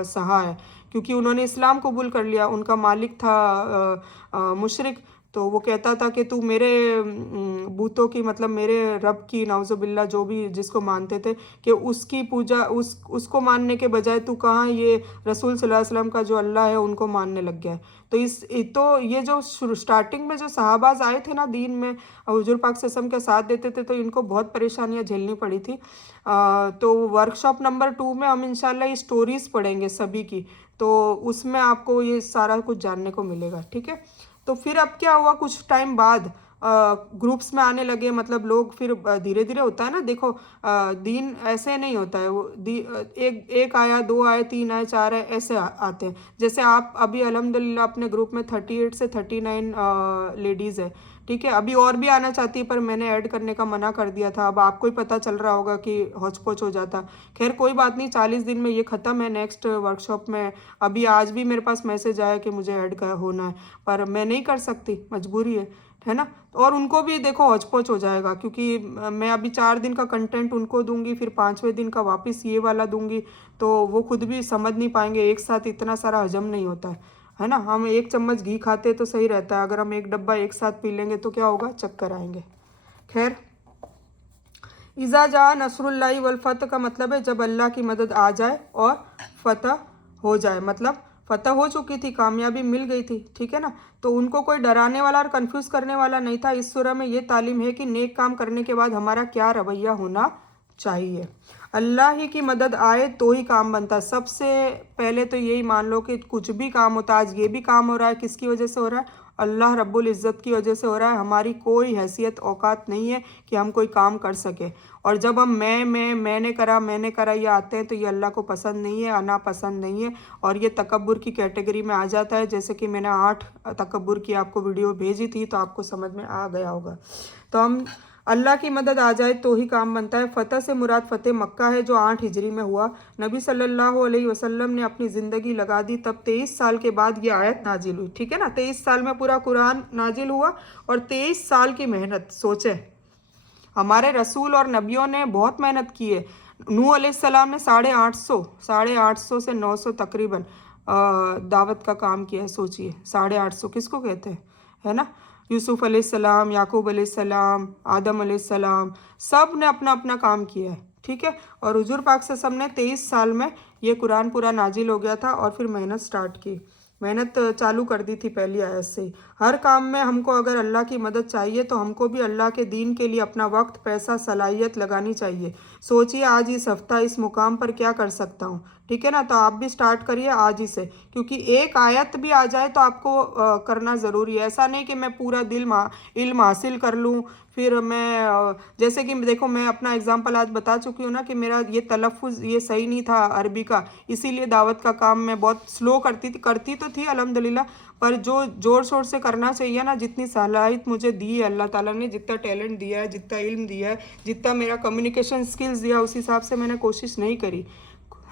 सहा है, क्योंकि उन्होंने इस्लाम कबूल कर लिया। उनका मालिक था मुशरिक, तो वो कहता था कि तू मेरे बूतों की, मतलब मेरे रब की, नाउज़ुबिल्लाह, जो भी जिसको मानते थे, कि उसकी पूजा, उसको मानने के बजाय तू कहाँ ये रसूल सल्लल्लाहु अलैहि वसल्लम का जो अल्लाह है उनको मानने लग गया है। तो ये जो स्टार्टिंग में जो सहाबाज आए थे ना दीन में, हुजूर पाक सल्लल्लाहु अलैहि वसल्लम के साथ देते थे, तो इनको बहुत परेशानियां झेलनी पड़ी थी। तो वर्कशॉप नंबर 2 में हम इंशाल्लाह ये स्टोरीज़ पढ़ेंगे सभी की, तो उसमें आपको ये सारा कुछ जानने को मिलेगा, ठीक है। तो फिर अब क्या हुआ, कुछ टाइम बाद ग्रुप्स में आने लगे, मतलब लोग फिर धीरे धीरे होता है ना, देखो दीन ऐसे नहीं होता है। वो एक आया, दो आए, तीन आए, चार आए, ऐसे आते हैं। जैसे आप अभी अल्हम्दुलिल्लाह अपने ग्रुप में 38 से 39 लेडीज़ है, ठीक है। अभी और भी आना चाहती है पर मैंने ऐड करने का मना कर दिया था। अब आपको ही पता चल रहा होगा कि हौच पौच हो जाता। खैर कोई बात नहीं, 40 दिन में ये ख़त्म है। नेक्स्ट वर्कशॉप में अभी आज भी मेरे पास मैसेज आया कि मुझे ऐड का होना है, पर मैं नहीं कर सकती, मजबूरी है ना। और उनको भी देखो हौच पौच हो जाएगा, क्योंकि मैं अभी 4 दिन का कंटेंट उनको दूंगी, फिर 5वें दिन का वापस ये वाला दूंगी, तो वो खुद भी समझ नहीं पाएंगे। एक साथ इतना सारा हजम नहीं होता है ना। हम 1 चम्मच घी खाते तो सही रहता है, अगर हम 1 डब्बा एक साथ पी लेंगे तो क्या होगा, चक्कर आएंगे। खैर, इज़ा जा नसरुल्लाहि वल फतह का मतलब है जब अल्लाह की मदद आ जाए और फतह हो जाए, मतलब फतह हो चुकी थी, कामयाबी मिल गई थी, ठीक है ना। तो उनको कोई डराने वाला और कंफ्यूज करने वाला नहीं था। इस सूरह में ये तालीम है कि नेक काम करने के बाद हमारा क्या रवैया होना चाहिए। अल्लाह ही की मदद आए तो ही काम बनता है। सबसे पहले तो यही मान लो कि कुछ भी काम होता है, आज ये भी काम हो रहा है, किसकी वजह से हो रहा है, अल्लाह रब्बुल इज़्ज़त की वजह से हो रहा है। हमारी कोई हैसियत औकात नहीं है कि हम कोई काम कर सके। और जब हम मैंने करा ये आते हैं तो ये अल्लाह को पसंद नहीं है, अना पसंद नहीं है, और ये तकब्बुर की कैटेगरी में आ जाता है। जैसे कि मैंने 8 तकब्बुर की आपको वीडियो भेजी थी तो आपको समझ में आ गया होगा। तो हम अल्लाह की मदद आ जाए तो ही काम बनता है। फ़तह से मुराद फ़तेह मक्का है जो 8 हिजरी में हुआ। नबी सल्लल्लाहु अलैहि वसल्लम ने अपनी ज़िंदगी लगा दी, तब 23 साल के बाद ये आयत नाजिल हुई, ठीक है ना। 23 साल में पूरा कुरान नाजिल हुआ और 23 साल की मेहनत सोचे। हमारे रसूल और नबियों ने बहुत मेहनत की है। नूह अलैहिस्सलाम ने 850 से 900 तकरीबन दावत का काम किया है। सोचिए 850 किसको कहते हैं, है ना। यूसुफ अलैहिस्सलाम, याकूब अलैहिस्सलाम, आदम अलैहिस्सलाम, सब ने अपना अपना काम किया है, ठीक है। और हुजूर पाक से सब ने 23 साल में ये कुरान पूरा नाजिल हो गया था। और फिर मेहनत स्टार्ट की, मेहनत चालू कर दी थी पहली आयत से ही। हर काम में हमको अगर अल्लाह की मदद चाहिए तो हमको भी अल्लाह के दीन के लिए अपना वक्त, पैसा, सलाहियत लगानी चाहिए। सोचिए आज इस हफ्ता इस मुकाम पर क्या कर सकता हूँ, ठीक है ना। तो आप भी स्टार्ट करिए आज ही से, क्योंकि एक आयत भी आ जाए तो आपको करना ज़रूरी है। ऐसा नहीं कि मैं पूरा इल्म हासिल कर लूँ फिर मैं जैसे कि देखो मैं अपना एग्जांपल आज बता चुकी हूँ ना कि मेरा ये तलफ़ुज़ ये सही नहीं था अरबी का, इसीलिए दावत का काम मैं बहुत स्लो करती तो थी अल्हम्दुलिल्लाह, पर जो ज़ोर शोर से करना चाहिए ना, जितनी सलाहियत मुझे दी है अल्लाह ताला ने, जितना टैलेंट दिया है, जितना इल्म दिया है, जितना मेरा कम्युनिकेशन स्किल्स दिया, उस हिसाब से मैंने कोशिश नहीं करी,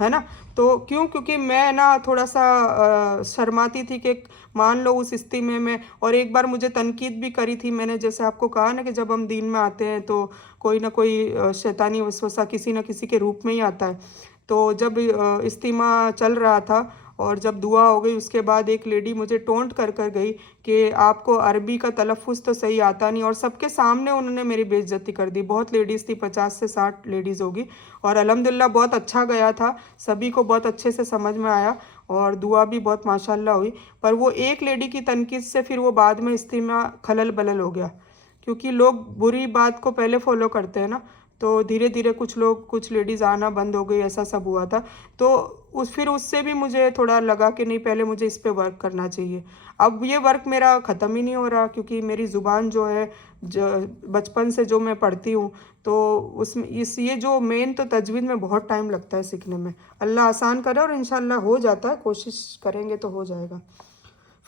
है ना। तो क्यों, क्योंकि मैं ना थोड़ा सा शर्माती थी कि मान लो उस स्थिति में और एक बार मुझे तनकीद भी करी थी मैंने, जैसे आपको कहा ना कि जब हम दीन में आते हैं तो कोई ना कोई शैतानी वसवसा किसी न किसी के रूप में ही आता है। तो जब इज्तिमा चल रहा था और जब दुआ हो गई उसके बाद एक लेडी मुझे टोंट कर गई कि आपको अरबी का तलफ़ुज़ तो सही आता नहीं, और सबके सामने उन्होंने मेरी बेइज्जती कर दी। बहुत लेडीज़ थी, 50 से 60 लेडीज़ होगी, और अल्हम्दुलिल्लाह बहुत अच्छा गया था, सभी को बहुत अच्छे से समझ में आया और दुआ भी बहुत माशाल्लाह हुई। पर वो एक लेडी की तनकीद से फिर वो बाद में इज्तिमा खलल बलल हो गया, क्योंकि लोग बुरी बात को पहले फॉलो करते हैं ना, तो धीरे धीरे कुछ लेडीज़ आना बंद हो गई, ऐसा सब हुआ था। तो फिर उससे भी मुझे थोड़ा लगा कि नहीं, पहले मुझे इस पे वर्क करना चाहिए। अब ये वर्क मेरा ख़त्म ही नहीं हो रहा, क्योंकि मेरी ज़ुबान जो है बचपन से जो मैं पढ़ती हूँ तो उसमें ये जो मेन तो तजवीद में बहुत टाइम लगता है सीखने में। अल्लाह आसान करे और इंशाल्लाह हो जाता है, कोशिश करेंगे तो हो जाएगा।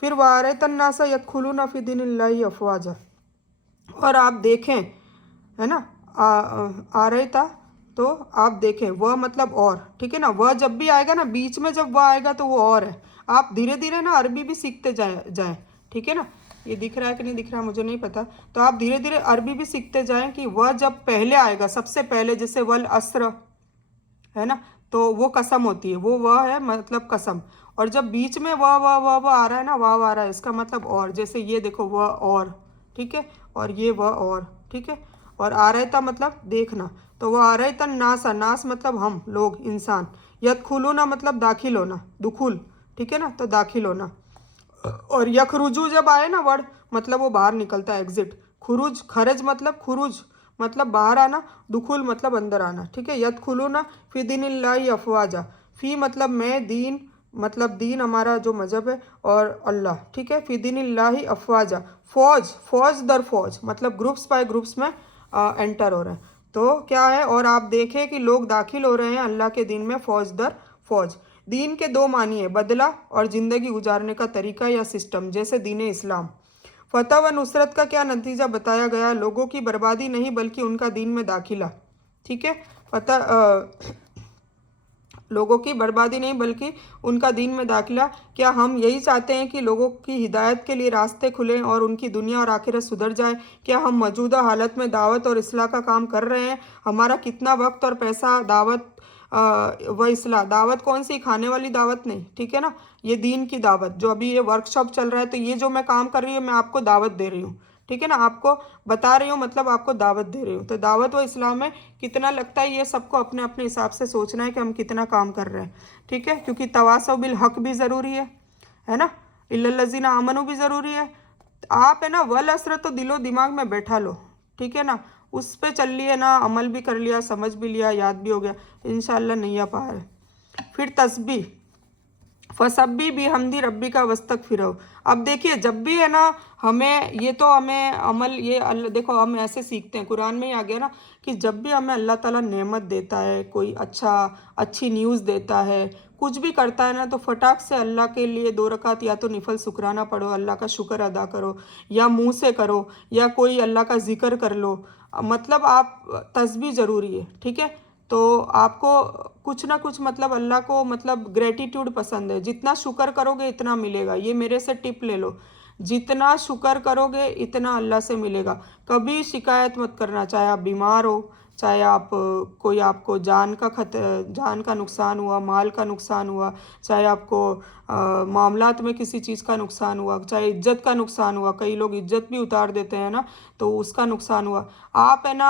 फिर वारतन्नासा यदखुलूना फी दीनिल्लाहि अफवाजा, और आप देखें, है ना, आ रहे था तो आप देखें, वह मतलब और, ठीक है ना। वह जब भी आएगा ना, बीच में जब वह आएगा तो वो और है। आप धीरे धीरे ना अरबी भी सीखते जाएं, ठीक है ना। ये दिख रहा है कि नहीं दिख रहा मुझे नहीं पता। तो आप धीरे धीरे अरबी भी सीखते जाएं कि वह जब पहले आएगा, सबसे पहले, जैसे वल अस्र है ना, तो वो कसम होती है, वो वह है मतलब कसम। और जब बीच में वह आ रहा है ना, वाव आ रहा है, इसका मतलब और। जैसे ये देखो वह और, ठीक है, और ये वह और, ठीक है। और आ रहा था मतलब देखना, तो वह आ रहा था नासा, नास मतलब हम लोग, इंसान। यदखुलूना मतलब दाखिल होना, दुखुल, ठीक है ना, तो दाखिल होना। और यखरुजू जब आए ना वर्ड, मतलब वो बाहर निकलता है, एग्जिट। खुरुज, खरज मतलब खुरुज मतलब बाहर आना, दुखुल मतलब अंदर आना, ठीक है। यदखुलूना फी दीनिल्लाहि अफवाजा, फी मतलब मैं, दीन मतलब दीन हमारा जो मज़हब है, और अल्लाह, ठीक है। फी दीनिल्लाहि अफवाजा, फौज दर फौज मतलब ग्रुप्स बाय ग्रुप्स में एंटर हो रहे हैं। तो क्या है, और आप देखें कि लोग दाखिल हो रहे हैं अल्लाह के दीन में फौज दर फौज। दीन के दो मानी है, बदला और ज़िंदगी गुजारने का तरीका या सिस्टम, जैसे दीन इस्लाम। फतह व नुसरत का क्या नतीजा बताया गया? लोगों की बर्बादी नहीं बल्कि उनका दीन में दाखिला। ठीक है, लोगों की बर्बादी नहीं बल्कि उनका दीन में दाखिला। क्या हम यही चाहते हैं कि लोगों की हिदायत के लिए रास्ते खुलें और उनकी दुनिया और आखिरत सुधर जाए? क्या हम मौजूदा हालत में दावत और इस्लाह का काम कर रहे हैं? हमारा कितना वक्त और पैसा दावत व इस्लाह, दावत कौन सी, खाने वाली दावत नहीं, ठीक है ना, ये दीन की दावत। जो अभी ये वर्कशॉप चल रहा है तो ये जो मैं काम कर रही हूँ मैं आपको दावत दे रही हूँ, ठीक है ना, आपको बता रही हूँ, मतलब आपको दावत दे रही हूँ। तो दावत व इस्लाम में कितना लगता है ये सबको अपने अपने हिसाब से सोचना है कि हम कितना काम कर रहे हैं, ठीक है, क्योंकि तवासौ बिल हक भी ज़रूरी है ना, इल्लल्लज़ीना आमनू भी ज़रूरी है। आप है ना वल असर तो दिलो दिमाग में बैठा लो, ठीक है ना, उस पर चल लिए ना, अमल भी कर लिया, समझ भी लिया, याद भी हो गया, इंशाल्लाह नैया पार है। फिर तस्बीह, फसब्बी भी हमदी रब्बी का वस्तक फिरो। अब देखिए जब भी है ना हमें ये तो हमें अमल ये अल्लाह, देखो हम ऐसे सीखते हैं, कुरान में ही आ गया ना कि जब भी हमें अल्लाह ताला नेमत देता है, कोई अच्छी न्यूज़ देता है, कुछ भी करता है ना, तो फटाक से अल्लाह के लिए 2 रकात या तो निफल शुक्राना पढ़ो, अल्लाह का शुक्र अदा करो, या मुंह से करो, या कोई अल्लाह का जिक्र कर लो, मतलब आप तस्बीह ज़रूरी है, ठीक है। तो आपको कुछ ना कुछ मतलब अल्लाह को मतलब ग्रेटिट्यूड पसंद है, जितना शुक्र करोगे इतना मिलेगा, ये मेरे से टिप ले लो, जितना शुक्र करोगे इतना अल्लाह से मिलेगा। कभी शिकायत मत करना, चाहे आप बीमार हो, चाहे आप कोई आपको जान का नुकसान हुआ, माल का नुकसान हुआ, चाहे आपको मामलात में किसी चीज़ का नुकसान हुआ, चाहे इज्जत का नुकसान हुआ, कई लोग इज्जत भी उतार देते हैं ना, तो उसका नुकसान हुआ, आप है ना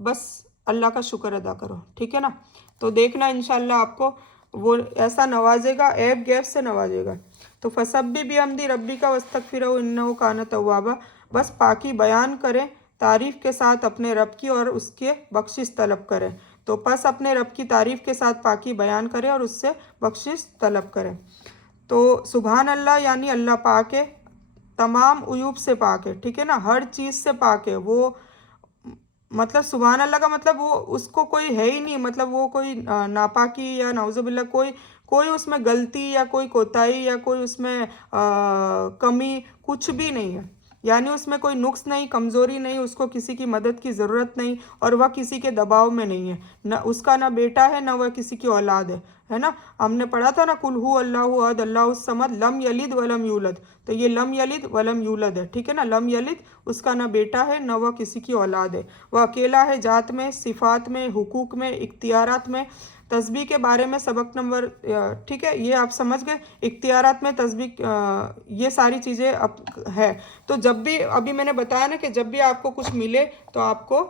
बस अल्लाह का शुक्र अदा करो, ठीक है ना। तो देखना इंशाल्लाह आपको वो ऐसा नवाजेगा, ऐब गैब से नवाजेगा। तो फसब्बी भी हमदी रब्बी का वस्तगफिरहु इन्नहु कान तव्वाबा, बस पाकी बयान करें, तारीफ़ के साथ अपने रब की और उसके बख्शिश तलब करें। तो बस अपने रब की तारीफ़ के साथ पाकी बयान करें और उससे बख्शिश तलब करें। तो सुभान अल्लाह यानी अल्लाह पाक है, तमाम उयूब से पाक है, ठीक है ना, हर चीज़ से पाक है वो, मतलब सुभान अल्लाह का मतलब वो उसको कोई है ही नहीं, मतलब वो कोई नापाकी या नाउजुबिल्ला कोई कोई उसमें गलती या कोई कोताही या कोई उसमें कमी कुछ भी नहीं है, यानी उसमें कोई नुक्स नहीं, कमज़ोरी नहीं, उसको किसी की मदद की ज़रूरत नहीं, और वह किसी के दबाव में नहीं है, न उसका ना बेटा है ना वह किसी की औलाद है ना। हमने पढ़ा था ना कुल हु अल्लाहु अहद अल्लाहु समद लम यलिद वलम यूलद, तो ये लम यलिद वलम यूलद है, ठीक है ना, लम यलिद उसका ना बेटा है ना वह किसी की औलाद है, वह अकेला है, जात में, सिफात में, हुकूक में, इख्तियारात में। तस्बीह के बारे में सबक नंबर, ठीक है, ये आप समझ गए, इख्तियारात में तस्बीह, ये सारी चीज़ें अब है। तो जब भी अभी मैंने बताया ना कि जब भी आपको कुछ मिले तो आपको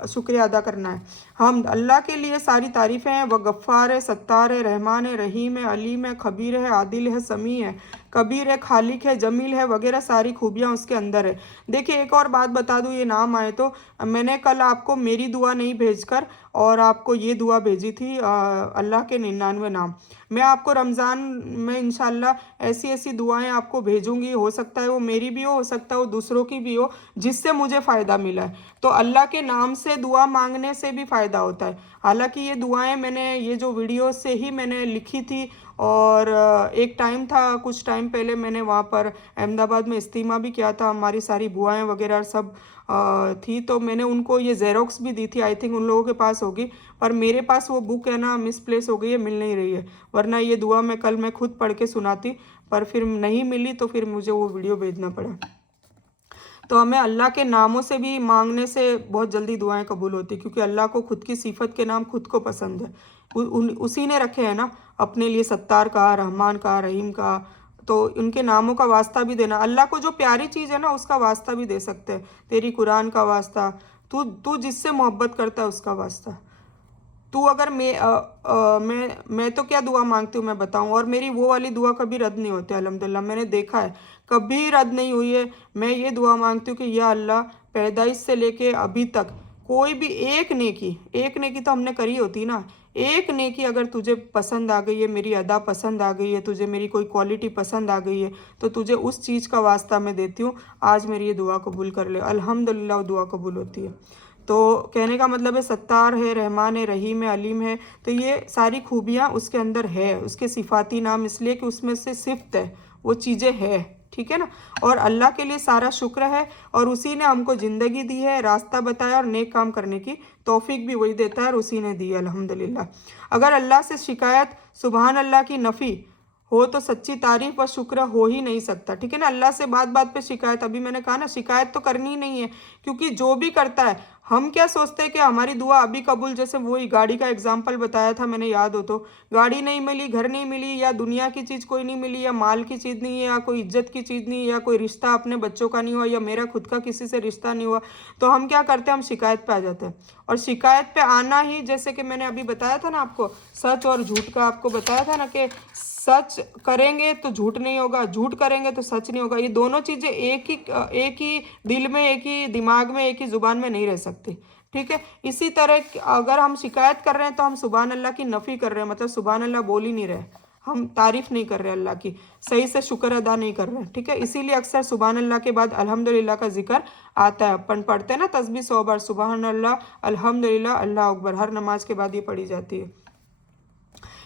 शुक्रिया अदा करना है। हम अल्लाह के लिए सारी तारीफ़ें हैं, वह गफ़्फ़ार है, सत्तार है, रहमान है, रहीम है, अलीम है, खबीर है, आदिल है, समी है, कबीर है, खालिक है, जमील है, वगैरह सारी खूबियाँ उसके अंदर है। देखिए एक और बात बता दूँ, ये नाम आए तो मैंने कल आपको मेरी दुआ नहीं भेजकर और आपको ये दुआ भेजी थी, अल्लाह के 99 नाम। मैं आपको रमज़ान में इंशाल्लाह ऐसी ऐसी दुआएं आपको भेजूंगी, हो सकता है वो मेरी भी हो सकता है वो दूसरों की भी हो, जिससे मुझे फ़ायदा मिला है। तो अल्लाह के नाम से दुआ मांगने से भी फ़ायदा होता है। हालांकि ये दुआएं मैंने ये जो वीडियो से ही मैंने लिखी थी, और एक टाइम था कुछ टाइम पहले मैंने वहाँ पर अहमदाबाद में इस्तीमा भी किया था, हमारी सारी बुआएं वगैरह सब थी, तो मैंने उनको ये ज़ेरोक्स भी दी थी, आई थिंक उन लोगों के पास होगी, पर मेरे पास वो बुक है ना मिसप्लेस हो गई है, मिल नहीं रही है, वरना ये दुआ मैं कल मैं खुद पढ़ के सुनाती, पर फिर नहीं मिली तो फिर मुझे वो वीडियो भेजना पड़ा। तो हमें अल्लाह के नामों से भी मांगने से बहुत जल्दी दुआएं कबूल होती, क्योंकि अल्लाह को खुद की सिफत के नाम खुद को पसंद है, उसी ने रखे हैं ना अपने लिए, सत्तार का, रहमान का, रहीम का, तो उनके नामों का वास्ता भी देना, अल्लाह को जो प्यारी चीज़ है ना उसका वास्ता भी दे सकते हैं, तेरी कुरान का वास्ता, तू तू जिससे मोहब्बत करता है उसका वास्ता, तू अगर मैं तो क्या दुआ मांगती हूँ मैं बताऊँ, और मेरी वो वाली दुआ कभी रद्द नहीं होती अल्हम्दुलिल्लाह, मैंने देखा है कभी रद्द नहीं हुई है। मैं ये दुआ मांगती हूँ कि या अल्लाह पैदाइश से लेके अभी तक कोई भी एक नेकी तो हमने करी होती ना, एक नेकी अगर तुझे पसंद आ गई है, मेरी अदा पसंद आ गई है, तुझे मेरी कोई क्वालिटी पसंद आ गई है, तो तुझे उस चीज़ का वास्ता मैं देती हूँ, आज मेरी ये दुआ कबूल कर ले, अल्हम्दुलिल्लाह दुआ कबूल होती है। तो कहने का मतलब है सत्तार है, रहमान है, रहीम है, अलीम है, तो ये सारी खूबियाँ उसके अंदर है, उसके सिफाती नाम इसलिए कि उसमें से सिफ्त है, वो चीज़ें है, ठीक। ठीक है ना। और अल्लाह के लिए सारा शुक्र है, और उसी ने हमको ज़िंदगी दी है, रास्ता बताया, और नेक काम करने की तौफीक भी वही देता है और उसी ने दी है, अल्हम्दुलिल्लाह। अगर अल्लाह से शिकायत, सुबहान अल्लाह की नफ़ी हो तो सच्ची तारीफ व शुक्र हो ही नहीं सकता, ठीक है ना। अल्लाह से बात बात पे शिकायत, अभी मैंने कहा ना शिकायत तो करनी ही नहीं है, क्योंकि जो भी करता है, हम क्या सोचते हैं कि हमारी दुआ अभी कबूल, जैसे वही गाड़ी का एग्जांपल बताया था मैंने, याद हो तो, गाड़ी नहीं मिली, घर नहीं मिली, या दुनिया की चीज़ कोई नहीं मिली, या माल की चीज़ नहीं है, या कोई इज्जत की चीज़ नहीं है, या कोई रिश्ता अपने बच्चों का नहीं हुआ, या मेरा खुद का किसी से रिश्ता नहीं हुआ, तो हम क्या करते हैं, हम शिकायत पे आ जाते हैं। और शिकायत पे आना ही, जैसे कि मैंने अभी बताया था ना आपको, सच और झूठ का आपको बताया था ना, कि सच करेंगे तो झूठ नहीं होगा, झूठ करेंगे तो सच नहीं होगा। ये दोनों चीज़ें एक ही दिल में, एक ही दिमाग में, एक ही ज़ुबान में नहीं रह सकती, ठीक है। इसी तरह अगर हम शिकायत कर रहे हैं तो हम सुभान अल्लाह की नफ़ी कर रहे हैं, मतलब सुभान अल्लाह बोल ही नहीं रहे, हम तारीफ़ नहीं कर रहे अल्लाह की, सही से शुक्र अदा नहीं कर रहे हैं, ठीक है। इसीलिए अक्सर सुभान अल्लाह के बाद अल्हम्दुलिल्लाह का जिक्र आता है। अपन पढ़ते हैं ना तस्बीह 100 बार, सुभान अल्लाह, अल्हम्दुलिल्लाह, अल्लाह अकबर, हर नमाज के बाद ये पढ़ी जाती है।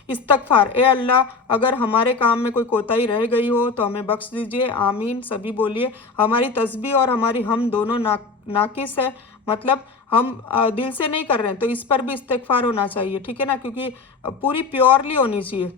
इस्तगफार, ए अल्लाह अगर हमारे काम में कोई कोताही रह गई हो तो हमें बख्श दीजिए, आमीन, सभी बोलिए। हमारी तस्बीह और हमारी हम दोनों नाकिस है, मतलब हम दिल से नहीं कर रहे हैं, तो इस पर भी इस्तगफार होना चाहिए, ठीक है ना, क्योंकि पूरी प्योरली होनी चाहिए,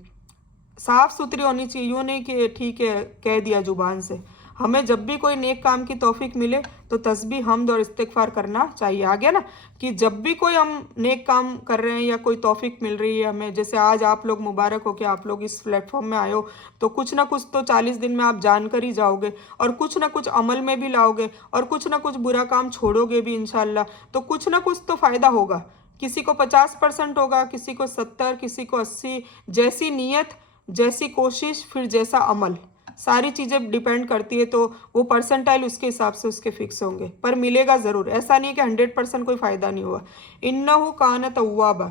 साफ़ सुथरी होनी चाहिए, यूँ नहीं कि ठीक है कह दिया ज़ुबान से। हमें जब भी कोई नेक काम की तौफीक मिले तो तस्बीह, हम्द और इस्तिगफार करना चाहिए। आ गया ना, कि जब भी कोई हम नेक काम कर रहे हैं या कोई तौफीक मिल रही है हमें, जैसे आज आप लोग मुबारक हो कि आप लोग इस प्लेटफॉर्म में आए हो, तो कुछ ना कुछ तो 40 दिन में आप जान कर ही जाओगे, और कुछ ना कुछ अमल में भी लाओगे, और कुछ ना कुछ बुरा काम छोड़ोगे भी इंशाल्लाह, तो कुछ ना कुछ तो फ़ायदा होगा। किसी को 50% होगा, किसी को 70, किसी को 80, जैसी नीयत, जैसी कोशिश, फिर जैसा अमल, सारी चीज़ें डिपेंड करती है, तो वो परसेंटाइल उसके हिसाब से उसके फिक्स होंगे, पर मिलेगा ज़रूर। ऐसा नहीं है कि 100% कोई फ़ायदा नहीं हुआ। इन्नहु कान तव्वाबा,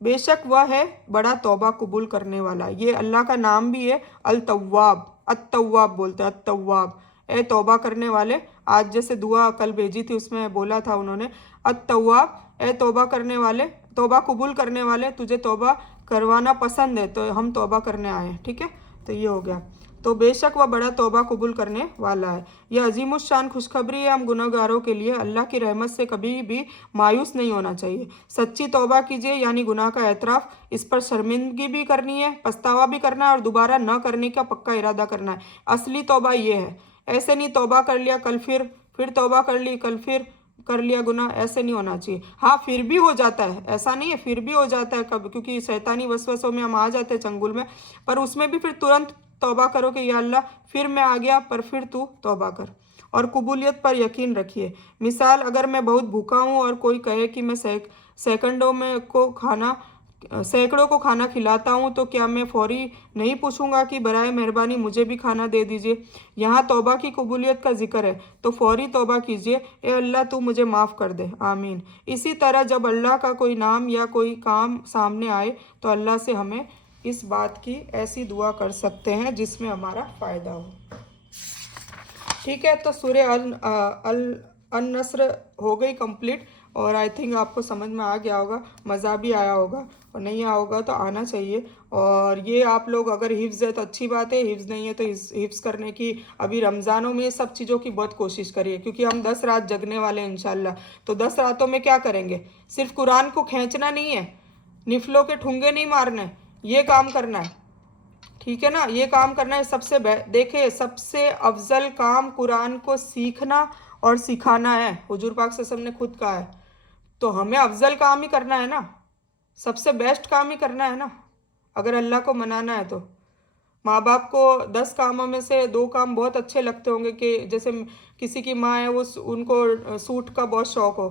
बेशक वह है बड़ा तौबा कबूल करने वाला। ये अल्लाह का नाम भी है, अल तव्वाब, अत-तव्वाब बोलते हैं, अत-तव्वाब, ए तौबा करने वाले। आज जैसे दुआ कल भेजी थी उसमें बोला था उन्होंने, अत-तव्वाब, ए तौबा करने वाले, तौबा कबूल करने वाले, तुझे तौबा करवाना पसंद है तो हम तौबा करने आए हैं, ठीक है। तो ये हो गया, तो बेशक वह बड़ा तौबा कबूल करने वाला है। यह अजीमुशान खुशखबरी है हम गुनहगारों के लिए, अल्लाह की रहमत से कभी भी मायूस नहीं होना चाहिए। सच्ची तौबा कीजिए, यानी गुनाह का एतराफ़, इस पर शर्मिंदगी भी करनी है, पछतावा भी करना है, और दोबारा न करने का पक्का इरादा करना है। असली तौबा ये है, ऐसे नहीं तौबा कर लिया कल फिर तौबा कर ली, कल फिर कर लिया गुनाह, ऐसे नहीं होना चाहिए। हाँ, फिर भी हो जाता है, ऐसा नहीं है, फिर भी हो जाता है कब, क्योंकि शैतानी वसवसों में हम आ जाते हैं, चंगुल में, पर उसमें भी फिर तुरंत तौबा करो कि या अल्लाह फिर मैं आ गया, पर फिर तू तौबा कर, और कबूलियत पर यकीन रखिए। मिसाल, अगर मैं बहुत भूखा हूँ और कोई कहे कि मैं सैकड़ों को खाना खिलाता हूँ, तो क्या मैं फौरी नहीं पूछूंगा कि बराए मेहरबानी मुझे भी खाना दे दीजिए। यहाँ तौबा की कबूलियत का जिक्र है, तो फौरी तौबा कीजिए, ए अल्लाह तू मुझे माफ़ कर दे, आमीन। इसी तरह जब अल्लाह का कोई नाम या कोई काम सामने आए तो अल्लाह से हमें इस बात की ऐसी दुआ कर सकते हैं जिसमें हमारा फ़ायदा हो, ठीक है। तो सूरह अन-नस्र हो गई कंप्लीट, और आई थिंक आपको समझ में आ गया होगा, मज़ा भी आया होगा, और नहीं आया होगा तो आना चाहिए। और ये आप लोग अगर हिफ्ज़ है तो अच्छी बात है, हिफ्ज़ नहीं है तो हिफ्ज़ करने की अभी रमज़ानों में सब चीज़ों की बहुत कोशिश करिए, क्योंकि हम 10 रात जगने वाले हैं इंशाल्लाह। तो 10 रातों में क्या करेंगे, सिर्फ कुरान को खींचना नहीं है, निफलों के ठुंगे नहीं मारने, ये काम करना है, ठीक है ना, ये काम करना है। देखिए सबसे अफजल काम कुरान को सीखना और सिखाना है, हुजूर पाक सल्लल्लाहु अलैहि वसल्लम ने खुद कहा है, तो हमें अफजल काम ही करना है ना, सबसे बेस्ट काम ही करना है ना, अगर अल्लाह को मनाना है तो। माँ बाप को 10 कामों में से 2 काम बहुत अच्छे लगते होंगे, कि जैसे किसी की माँ है, वो उनको सूट का बहुत शौक़ हो,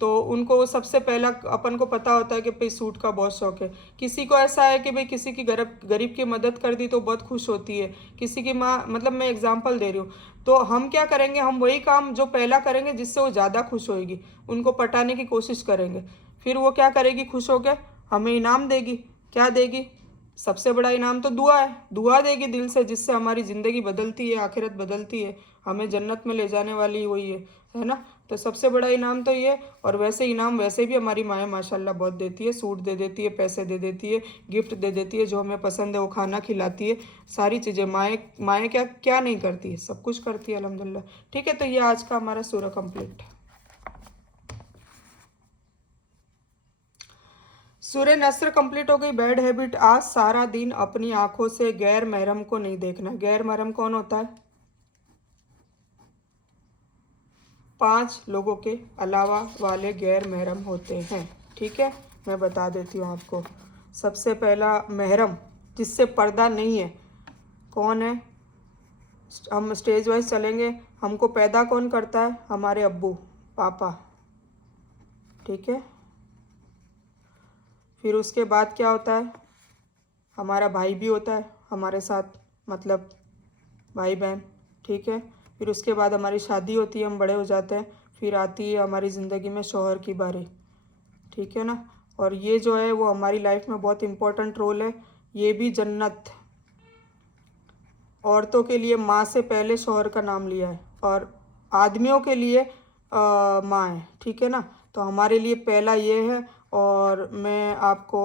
तो उनको सबसे पहला अपन को पता होता है कि भाई सूट का बहुत शौक़ है। किसी को ऐसा है कि भाई किसी की गरीब की मदद कर दी तो बहुत खुश होती है, किसी की माँ, मतलब मैं एग्जांपल दे रही हूँ। तो हम क्या करेंगे, हम वही काम जो पहला करेंगे जिससे वो ज़्यादा खुश होएगी, उनको पटाने की कोशिश करेंगे, फिर वो क्या करेगी, खुश होकर हमें इनाम देगी। क्या देगी, सबसे बड़ा इनाम तो दुआ है, दुआ देगी दिल से, जिससे हमारी ज़िंदगी बदलती है, आखिरत बदलती है, हमें जन्नत में ले जाने वाली वही है ना। तो सबसे बड़ा इनाम तो ये। और वैसे इनाम वैसे भी हमारी माएँ माशाल्लाह बहुत देती है, सूट दे देती है, पैसे दे देती है, गिफ्ट दे देती है, जो हमें पसंद है वो खाना खिलाती है, सारी चीज़ें माएँ माएँ क्या क्या नहीं करती है, सब कुछ करती है अल्हम्दुलिल्लाह। ठीक है, तो ये आज का हमारा सूरा कंप्लीट। सूर्य नस्र कंप्लीट हो गई। बैड हैबिट, आज सारा दिन अपनी आंखों से गैर महरम को नहीं देखना। गैर महरम कौन होता है? 5 लोगों के अलावा वाले गैर महरम होते हैं। ठीक है, मैं बता देती हूँ आपको। सबसे पहला महरम जिससे पर्दा नहीं है कौन है? हम स्टेज वाइज चलेंगे। हमको पैदा कौन करता है? हमारे अब्बू पापा। ठीक है, फिर उसके बाद क्या होता है? हमारा भाई भी होता है हमारे साथ, मतलब भाई बहन। ठीक है, फिर उसके बाद हमारी शादी होती है, हम बड़े हो जाते हैं, फिर आती है हमारी ज़िंदगी में शौहर की बारी। ठीक है ना, और ये जो है वो हमारी लाइफ में बहुत इम्पोर्टेंट रोल है। ये भी जन्नत, औरतों के लिए माँ से पहले शौहर का नाम लिया है, और आदमियों के लिए माँ है। ठीक है ना, तो हमारे लिए पहला ये है। और मैं आपको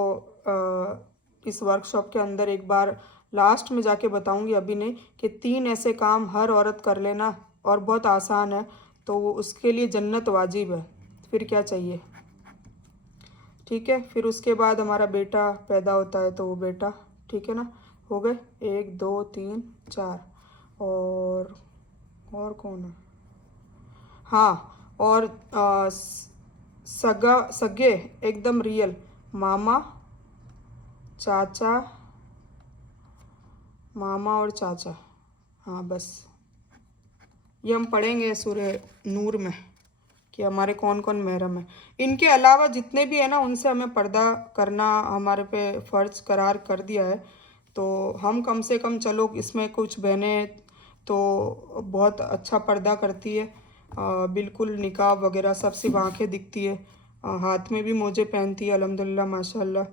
इस वर्कशॉप के अंदर एक बार लास्ट में जाके बताऊंगी, अभी नहीं, कि 3 ऐसे काम हर औरत कर लेना और बहुत आसान है, तो वो उसके लिए जन्नत वाजिब है। फिर क्या चाहिए? ठीक है, फिर उसके बाद हमारा बेटा पैदा होता है, तो वो बेटा, ठीक है ना, हो गए 1 2 3 4। और कौन है? हाँ, और सगे एकदम रियल, मामा, चाचा, मामा और चाचा। हाँ बस, ये हम पढ़ेंगे सूरह नूर में कि हमारे कौन कौन महरम है। इनके अलावा जितने भी है ना, उनसे हमें पर्दा करना हमारे पे फ़र्ज करार कर दिया है। तो हम कम से कम, चलो इसमें कुछ बहनें तो बहुत अच्छा पर्दा करती है, बिल्कुल निकाब वगैरह सब, सिर्फ आँखें दिखती है, हाथ में भी मोजे पहनती है अल्हम्दुलिल्लाह माशाल्लाह,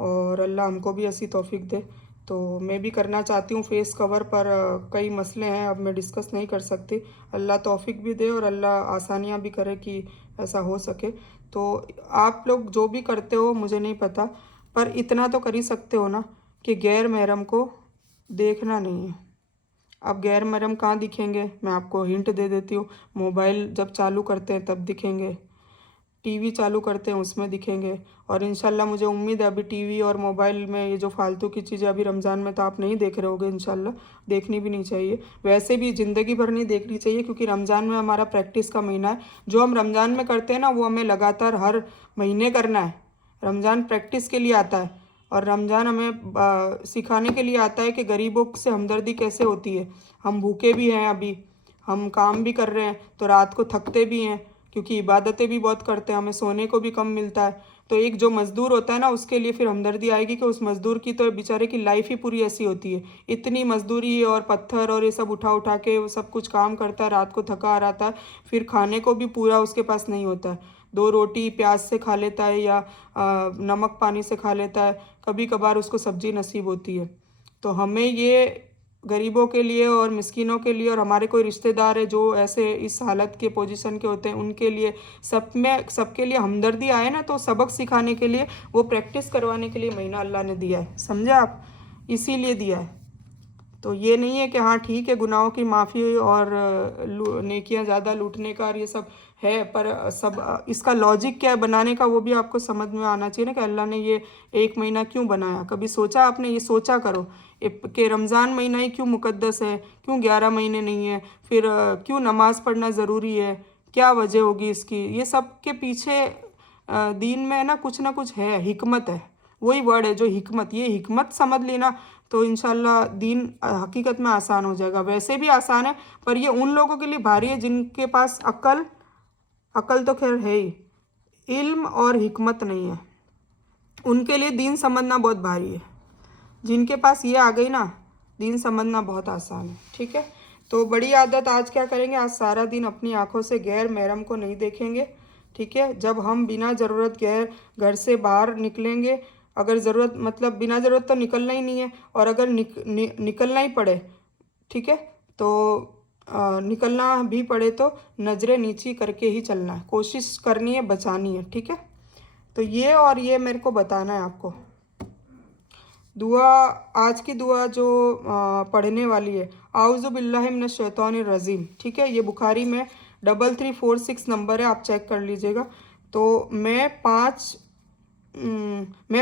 और अल्लाह हमको भी ऐसी तौफीक दे। तो मैं भी करना चाहती हूँ फेस कवर, पर कई मसले हैं, अब मैं डिस्कस नहीं कर सकती। अल्लाह तौफीक भी दे और अल्लाह आसानियाँ भी करे कि ऐसा हो सके। तो आप लोग जो भी करते हो मुझे नहीं पता, पर इतना तो कर ही सकते हो ना कि गैर महरम को देखना नहीं है। अब गैर महरम कहाँ दिखेंगे? मैं आपको हिंट दे देती हूँ। मोबाइल जब चालू करते हैं तब दिखेंगे, टीवी चालू करते हैं उसमें दिखेंगे, और इंशाल्लाह मुझे उम्मीद है अभी टीवी और मोबाइल में ये जो फालतू की चीज़ें अभी रमज़ान में तो आप नहीं देख रहे होगे, इंशाल्लाह देखनी भी नहीं चाहिए। वैसे भी ज़िंदगी भर नहीं देखनी चाहिए, क्योंकि रमज़ान में हमारा प्रैक्टिस का महीना है। जो हम रमज़ान में करते हैं ना, वो हमें लगातार हर महीने करना है। रमज़ान प्रैक्टिस के लिए आता है, और रमज़ान हमें सिखाने के लिए आता है कि गरीबों से हमदर्दी कैसे होती है। हम भूखे भी हैं, अभी हम काम भी कर रहे हैं, तो रात को थकते भी हैं, क्योंकि इबादतें भी बहुत करते हैं, हमें सोने को भी कम मिलता है। तो एक जो मज़दूर होता है ना, उसके लिए फिर हमदर्दी आएगी कि उस मज़दूर की तो बेचारे की लाइफ ही पूरी ऐसी होती है, इतनी मज़दूरी और पत्थर और ये सब उठा उठा के वो सब कुछ काम करता है, रात को थका आ रहता है, फिर खाने को भी पूरा उसके पास नहीं होता है। 2 रोटी प्याज से खा लेता है, या नमक पानी से खा लेता है, कभी कभार उसको सब्जी नसीब होती है। तो हमें ये गरीबों के लिए और मिस्किनों के लिए, और हमारे कोई रिश्तेदार है जो ऐसे इस हालत के पोजीशन के होते हैं, उनके लिए, सब में सबके लिए हमदर्दी आए ना, तो सबक सिखाने के लिए, वो प्रैक्टिस करवाने के लिए महीना अल्लाह ने दिया है, समझे आप? इसीलिए दिया है। तो ये नहीं है कि हाँ ठीक है गुनाहों की माफ़ी और नेकियां ज़्यादा लूटने का और ये सब है, पर सब इसका लॉजिक क्या है बनाने का, वो भी आपको समझ में आना चाहिए ना, कि अल्लाह ने ये 1 महीना क्यों बनाया। कभी सोचा आपने? ये सोचा करो कि रमज़ान महीना ही क्यों मुकद्दस है, क्यों 11 महीने नहीं है, फिर क्यों नमाज़ पढ़ना ज़रूरी है, क्या वजह होगी इसकी। ये सब के पीछे दीन में ना कुछ है, हिकमत है, वही वर्ड है जो हिकमत। ये हिकमत समझ लेना तो इंशाल्लाह दीन हकीकत में आसान हो जाएगा। वैसे भी आसान है, पर ये उन लोगों के लिए भारी है जिनके पास अकल तो खैर है ही, इल्म और हिकमत नहीं है, उनके लिए दीन समझना बहुत भारी है। जिनके पास ये आ गई ना, दीन समझना बहुत आसान है। ठीक है, तो बड़ी आदत आज क्या करेंगे, आज सारा दिन अपनी आंखों से गैर महरम को नहीं देखेंगे। ठीक है, जब हम बिना ज़रूरत गैर घर से बाहर निकलेंगे, अगर ज़रूरत मतलब बिना ज़रूरत तो निकलना ही नहीं है, और अगर निकलना ही पड़े, ठीक है, तो निकलना भी पड़े तो नज़रें नीची करके ही चलना है, कोशिश करनी है, बचानी है, ठीक है। तो ये और ये मेरे को बताना है आपको। दुआ, आज की दुआ जो पढ़ने वाली है, आउज़ु बिल्लाहि मिनश शैतानिर रजीम, ठीक है। ये बुखारी में 3346 नंबर है, आप चेक कर लीजिएगा। तो मैं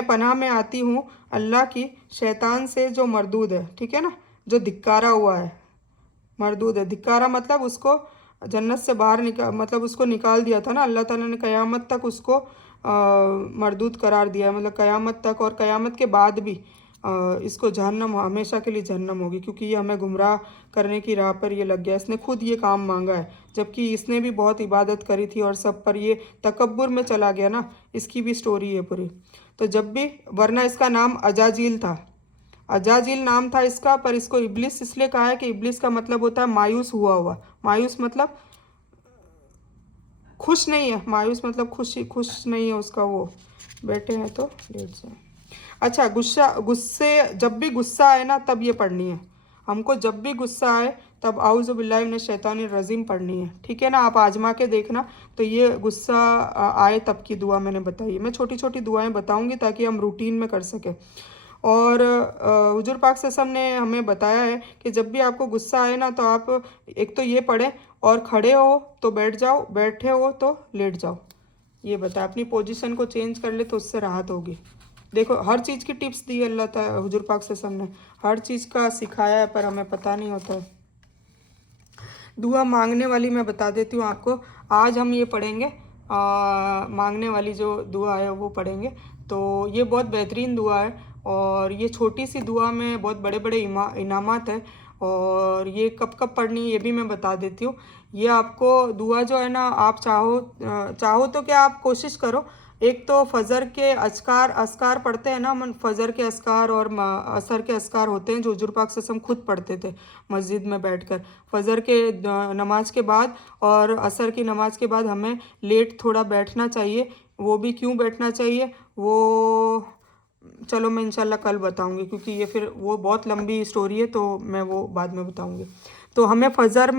पनाह में आती हूँ अल्लाह की शैतान से जो मरदूद है, ठीक है ना, जो धिक्कारा हुआ है। मरदूद है, धिक्कारा मतलब उसको जन्नत से बाहर मतलब उसको निकाल दिया था ना अल्लाह ताला ने, क़यामत तक उसको मरदूद करार दिया, मतलब क़यामत तक, और क़यामत के बाद भी इसको जहन्नम, हमेशा के लिए जहन्नम होगी, क्योंकि ये हमें गुमराह करने की राह पर ये लग गया। इसने खुद ये काम मांगा है, जबकि इसने भी बहुत इबादत करी थी और सब पर ये तकब्बुर में चला गया ना। इसकी भी स्टोरी है पूरी। तो जब भी, वरना इसका नाम अजाजील था, अजाजिल नाम था इसका, पर इसको इब्लिस इसलिए कहा है कि इब्लिस का मतलब होता है मायूस हुआ हुआ। मायूस मतलब खुश नहीं है, मायूस मतलब खुश नहीं है उसका। वो बैठे हैं तो लेट जाए। अच्छा, गुस्से, जब भी गुस्सा आए ना तब ये पढ़नी है हमको। जब भी गुस्सा आए तब आउज़ु बिल्लाहि मिनश शैतानिर रजीम पढ़नी है, ठीक है ना। आप आजमा के देखना। तो ये गुस्सा आए तब की दुआ मैंने बताई है। मैं छोटी छोटी दुआएं बताऊंगी ताकि हम रूटीन में कर सकें। और हुजूर पाक सल्लल्लाहु अलैहि वसल्लम ने हमें बताया है कि जब भी आपको गुस्सा आए ना तो आप एक तो ये पढ़ें, और खड़े हो तो बैठ जाओ, बैठे हो तो लेट जाओ। ये बताया, अपनी पोजीशन को चेंज कर ले तो उससे राहत होगी। देखो, हर चीज़ की टिप्स दी है अल्लाह ताला, हुजूर पाक सल्लल्लाहु अलैहि वसल्लम ने हर चीज़ का सिखाया है, पर हमें पता नहीं होता है। दुआ मांगने वाली मैं बता देती हूँ आपको। आज हम ये पढ़ेंगे, मांगने वाली जो दुआ है वो पढ़ेंगे। तो ये बहुत बेहतरीन दुआ है, और ये छोटी सी दुआ में बहुत बड़े बड़े इनामात है। और ये कब कब पढ़नी है ये भी मैं बता देती हूँ। ये आपको दुआ जो है ना, आप चाहो तो क्या, आप कोशिश करो। एक तो फजर के अस्कार पढ़ते हैं ना हम, फजर के अस्कार और असर के अस्कार होते हैं जो हुजूर पाक सल्लल्लाहु अलैहि वसल्लम खुद पढ़ते थे मस्जिद में बैठकर। फजर के नमाज के बाद और असर की नमाज के बाद हमें लेट थोड़ा बैठना चाहिए। वो भी क्यों बैठना चाहिए वो चलो मैं इंशाल्लाह कल बताऊंगी, क्योंकि ये फिर वो बहुत लंबी स्टोरी है, तो मैं वो बाद में बताऊंगी। तो हमें फजर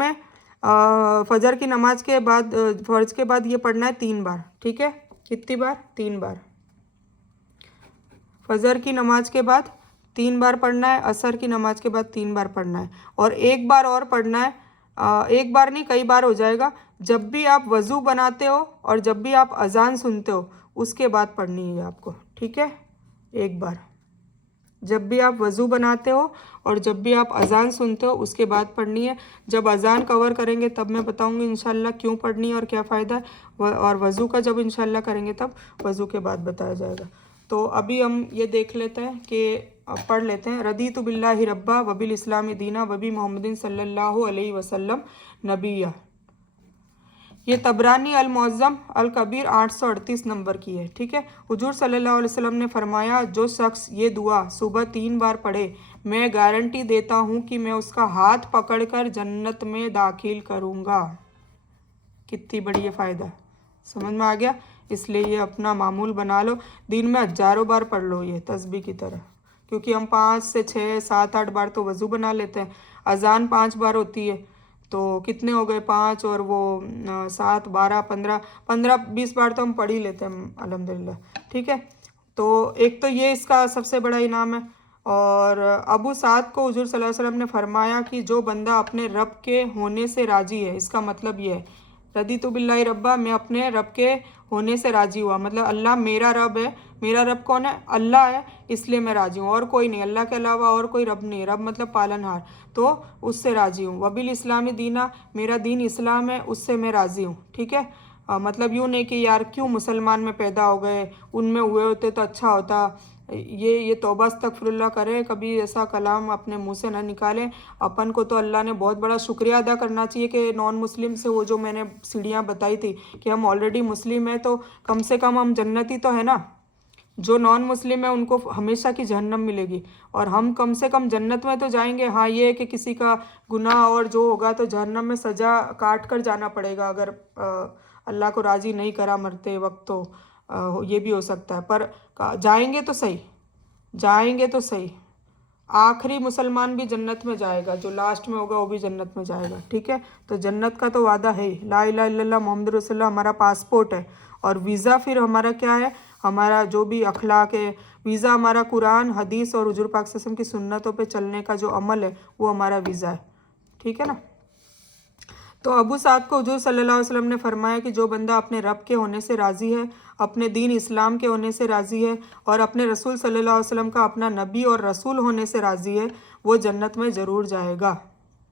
की नमाज के बाद, फर्ज के बाद ये पढ़ना है 3 बार, ठीक है। कितनी बार? 3 बार। फजर की नमाज के बाद 3 बार पढ़ना है, असर की नमाज के बाद 3 बार पढ़ना है, और एक बार और पढ़ना है। एक बार नहीं, कई बार हो जाएगा। जब भी आप वज़ू बनाते हो और जब भी आप अजान सुनते हो उसके बाद पढ़नी है आपको, ठीक है। एक बार जब भी आप वज़ू बनाते हो और जब भी आप अजान सुनते हो उसके बाद पढ़नी है। जब अजान कवर करेंगे तब मैं बताऊंगी इंशाल्लाह क्यों पढ़नी है और क्या फ़ायदा है, और वज़ू का जब इंशाल्लाह करेंगे तब वज़ू के बाद बताया जाएगा। तो अभी हम ये देख लेते हैं कि पढ़ लेते हैं। रदीतु बिल्लाहि रब्बा वबिल इस्लामी दीना वबी मोहम्मदिन सल्लल्लाहु अलैहि वसल्लम नबिया। ये तबरानी अल मुअज़्ज़म अल कबीर 838 नंबर की है, ठीक है। हुजूर सल्लल्लाहु अलैहि वसल्लम ने फरमाया, जो शख्स ये दुआ सुबह 3 बार पढ़े, मैं गारंटी देता हूँ कि मैं उसका हाथ पकड़कर जन्नत में दाखिल करूँगा। कितनी बढ़िया फ़ायदा, समझ में आ गया। इसलिए ये अपना मामूल बना लो, दिन में हज़ारों बार पढ़ लो ये तस्बीह की तरह, क्योंकि हम 5 से 6 7 8 बार तो वज़ू बना लेते हैं। अजान 5 बार होती है, तो कितने हो गए 5 और वो 7 12 15 20 बार तो हम पढ़ ही लेते हैं अल्हम्दुलिल्लाह, ठीक है। तो एक तो ये इसका सबसे बड़ा इनाम है। और अबू साद को हुजूर सल्लल्लाहु अलैहि वसल्लम ने फरमाया कि जो बंदा अपने रब के होने से राज़ी है, इसका मतलब ये है, रदीतु बिल्लाहि रब्बा, मैं अपने रब के होने से राज़ी हुआ, मतलब अल्लाह मेरा रब है। मेरा रब कौन है? अल्लाह है, इसलिए मैं राज़ी हूँ, और कोई नहीं, अल्लाह के अलावा और कोई रब नहीं। रब मतलब पालनहार, तो उससे राज़ी हूँ। वबिल इस्लामी दीना, मेरा दीन इस्लाम है, उससे मैं राज़ी हूँ, ठीक है। मतलब यूँ नहीं कि यार क्यों मुसलमान में पैदा हो गए, उनमें हुए होते तो अच्छा होता। ये तौबा अस्तगफिरुल्लाह करें, कभी ऐसा कलाम अपने मुंह से ना निकालें। अपन को तो अल्लाह ने बहुत बड़ा शुक्रिया अदा करना चाहिए कि नॉन मुस्लिम से, वो जो मैंने सीढ़ियाँ बताई थी कि हम ऑलरेडी मुस्लिम हैं, तो कम से कम हम जन्नती तो है ना। जो नॉन मुस्लिम है उनको हमेशा की जहन्नम मिलेगी, और हम कम से कम जन्नत में तो जाएंगे। हाँ, ये है कि किसी का गुनाह और जो होगा तो जहन्नम में सज़ा काट कर जाना पड़ेगा, अगर अल्लाह को राज़ी नहीं करा मरते वक्त, तो ये भी हो सकता है। पर जाएंगे तो सही, जाएंगे तो सही। आखिरी मुसलमान भी जन्नत में जाएगा, जो लास्ट में होगा वो भी जन्नत में जाएगा। ठीक है, तो जन्नत का तो वादा है ही। ला इलाहा इल्लल्लाह मोहम्मद रसूलुल्लाह हमारा पासपोर्ट है, और वीज़ा फिर हमारा क्या है, हमारा जो भी अखलाक है, वीज़ा हमारा कुरान हदीस और हुजूर पाक सल्लल्लाहु अलैहि वसल्लम की सुन्नतों पे चलने का जो अमल है वो हमारा वीज़ा है। ठीक है ना। तो अबू साद को हुजूर सल्लल्लाहु अलैहि वसल्लम ने फरमाया कि जो बंदा अपने रब के होने से राज़ी है, अपने दीन इस्लाम के होने से राज़ी है, और अपने रसूल सल्लल्लाहु अलैहि वसल्लम का अपना नबी और रसूल होने से राज़ी है, वो जन्नत में ज़रूर जाएगा।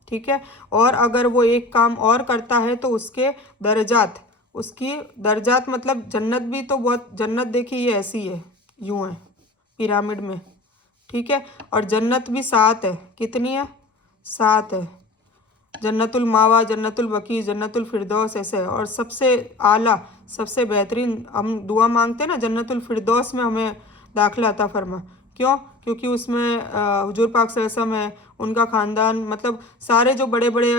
ठीक है, और अगर वो एक काम और करता है तो उसके दर्जात, उसकी दर्जात मतलब जन्नत भी तो बहुत, जन्नत देखिए ये ऐसी है, यूँ है पिरामिड में। ठीक है, और जन्नत भी 7 है। कितनी है? 7 है। जन्नतुल मावा, जन्नतुल बकी, जन्नतुल फिरदौस, ऐसे है। और सबसे आला, सबसे बेहतरीन हम दुआ मांगते हैं ना, जन्नतुल फिरदौस में हमें दाखिला अता फरमा। क्यों? क्योंकि उसमें हुजूर पाक सल्लल्लाहु अलैहि वसल्लम है, उनका ख़ानदान, मतलब सारे जो बड़े बड़े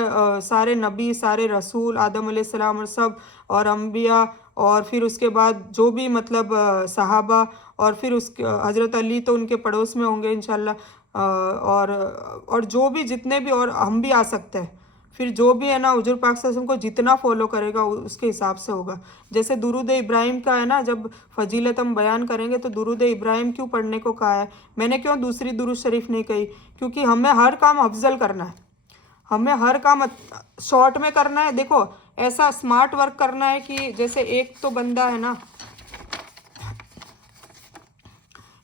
सारे नबी, सारे रसूल, आदम अलैहिस्सलाम और सब, और अम्बिया, और फिर उसके बाद जो भी मतलब सहाबा, और फिर उसके हज़रत अली तो उनके पड़ोस में होंगे इंशाल्लाह, और जो भी जितने भी, और हम भी आ सकते हैं। फिर जो भी है ना हुजूर पाक सल्लल्लाहु अलैहि वसल्लम को जितना फॉलो करेगा उसके हिसाब से होगा। जैसे दुरूद इब्राहिम का है ना, जब फजीलत हम बयान करेंगे तो दुरूद इब्राहिम क्यों पढ़ने को कहा है, मैंने क्यों दूसरी दुरूद शरीफ नहीं कही, क्योंकि हमें हर काम अफजल करना है, हमें हर काम शॉर्ट में करना है। देखो ऐसा स्मार्ट वर्क करना है कि जैसे एक तो बंदा है ना,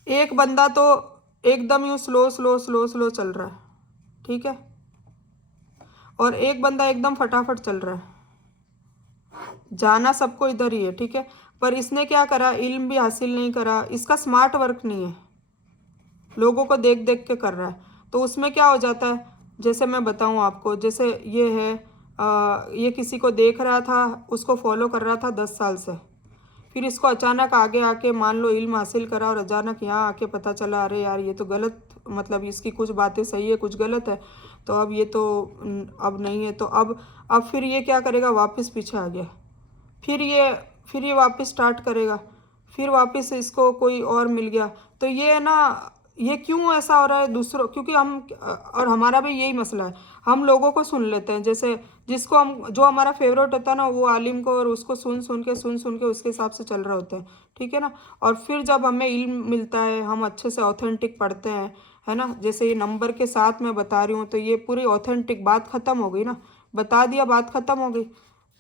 एक बंदा तो एकदम यूँ स्लो स्लो स्लो स्लो चल रहा है, ठीक है, और एक बंदा एकदम फटाफट चल रहा है, जाना सबको इधर ही है। ठीक है, पर इसने क्या करा, इल्म भी हासिल नहीं करा, इसका स्मार्ट वर्क नहीं है, लोगों को देख देख के कर रहा है। तो उसमें क्या हो जाता है, जैसे मैं बताऊं आपको, जैसे ये है ये किसी को देख रहा था, उसको फॉलो कर रहा था 10 साल से, फिर इसको अचानक आगे आके मान लो इल्म हासिल करा, और अचानक यहाँ आके पता चला अरे यार ये तो गलत, मतलब इसकी कुछ बातें सही है कुछ गलत है, तो अब ये तो अब नहीं है, तो अब फिर ये क्या करेगा, वापस पीछे आ गया, फिर ये वापस स्टार्ट करेगा, फिर वापस इसको कोई और मिल गया। तो ये है ना, ये क्यों ऐसा हो रहा है दूसरों, क्योंकि हम, और हमारा भी यही मसला है, हम लोगों को सुन लेते हैं, जैसे जिसको हम, जो हमारा फेवरेट होता है ना वो आलिम को, और उसको सुन सुन के उसके हिसाब से चल रहे होते हैं। ठीक है ना, और फिर जब हमें इल्म मिलता है, हम अच्छे से ऑथेंटिक पढ़ते हैं, है ना, जैसे ये नंबर के साथ मैं बता रही हूँ, तो ये पूरी ऑथेंटिक बात ख़त्म हो गई ना, बता दिया, बात ख़त्म हो गई,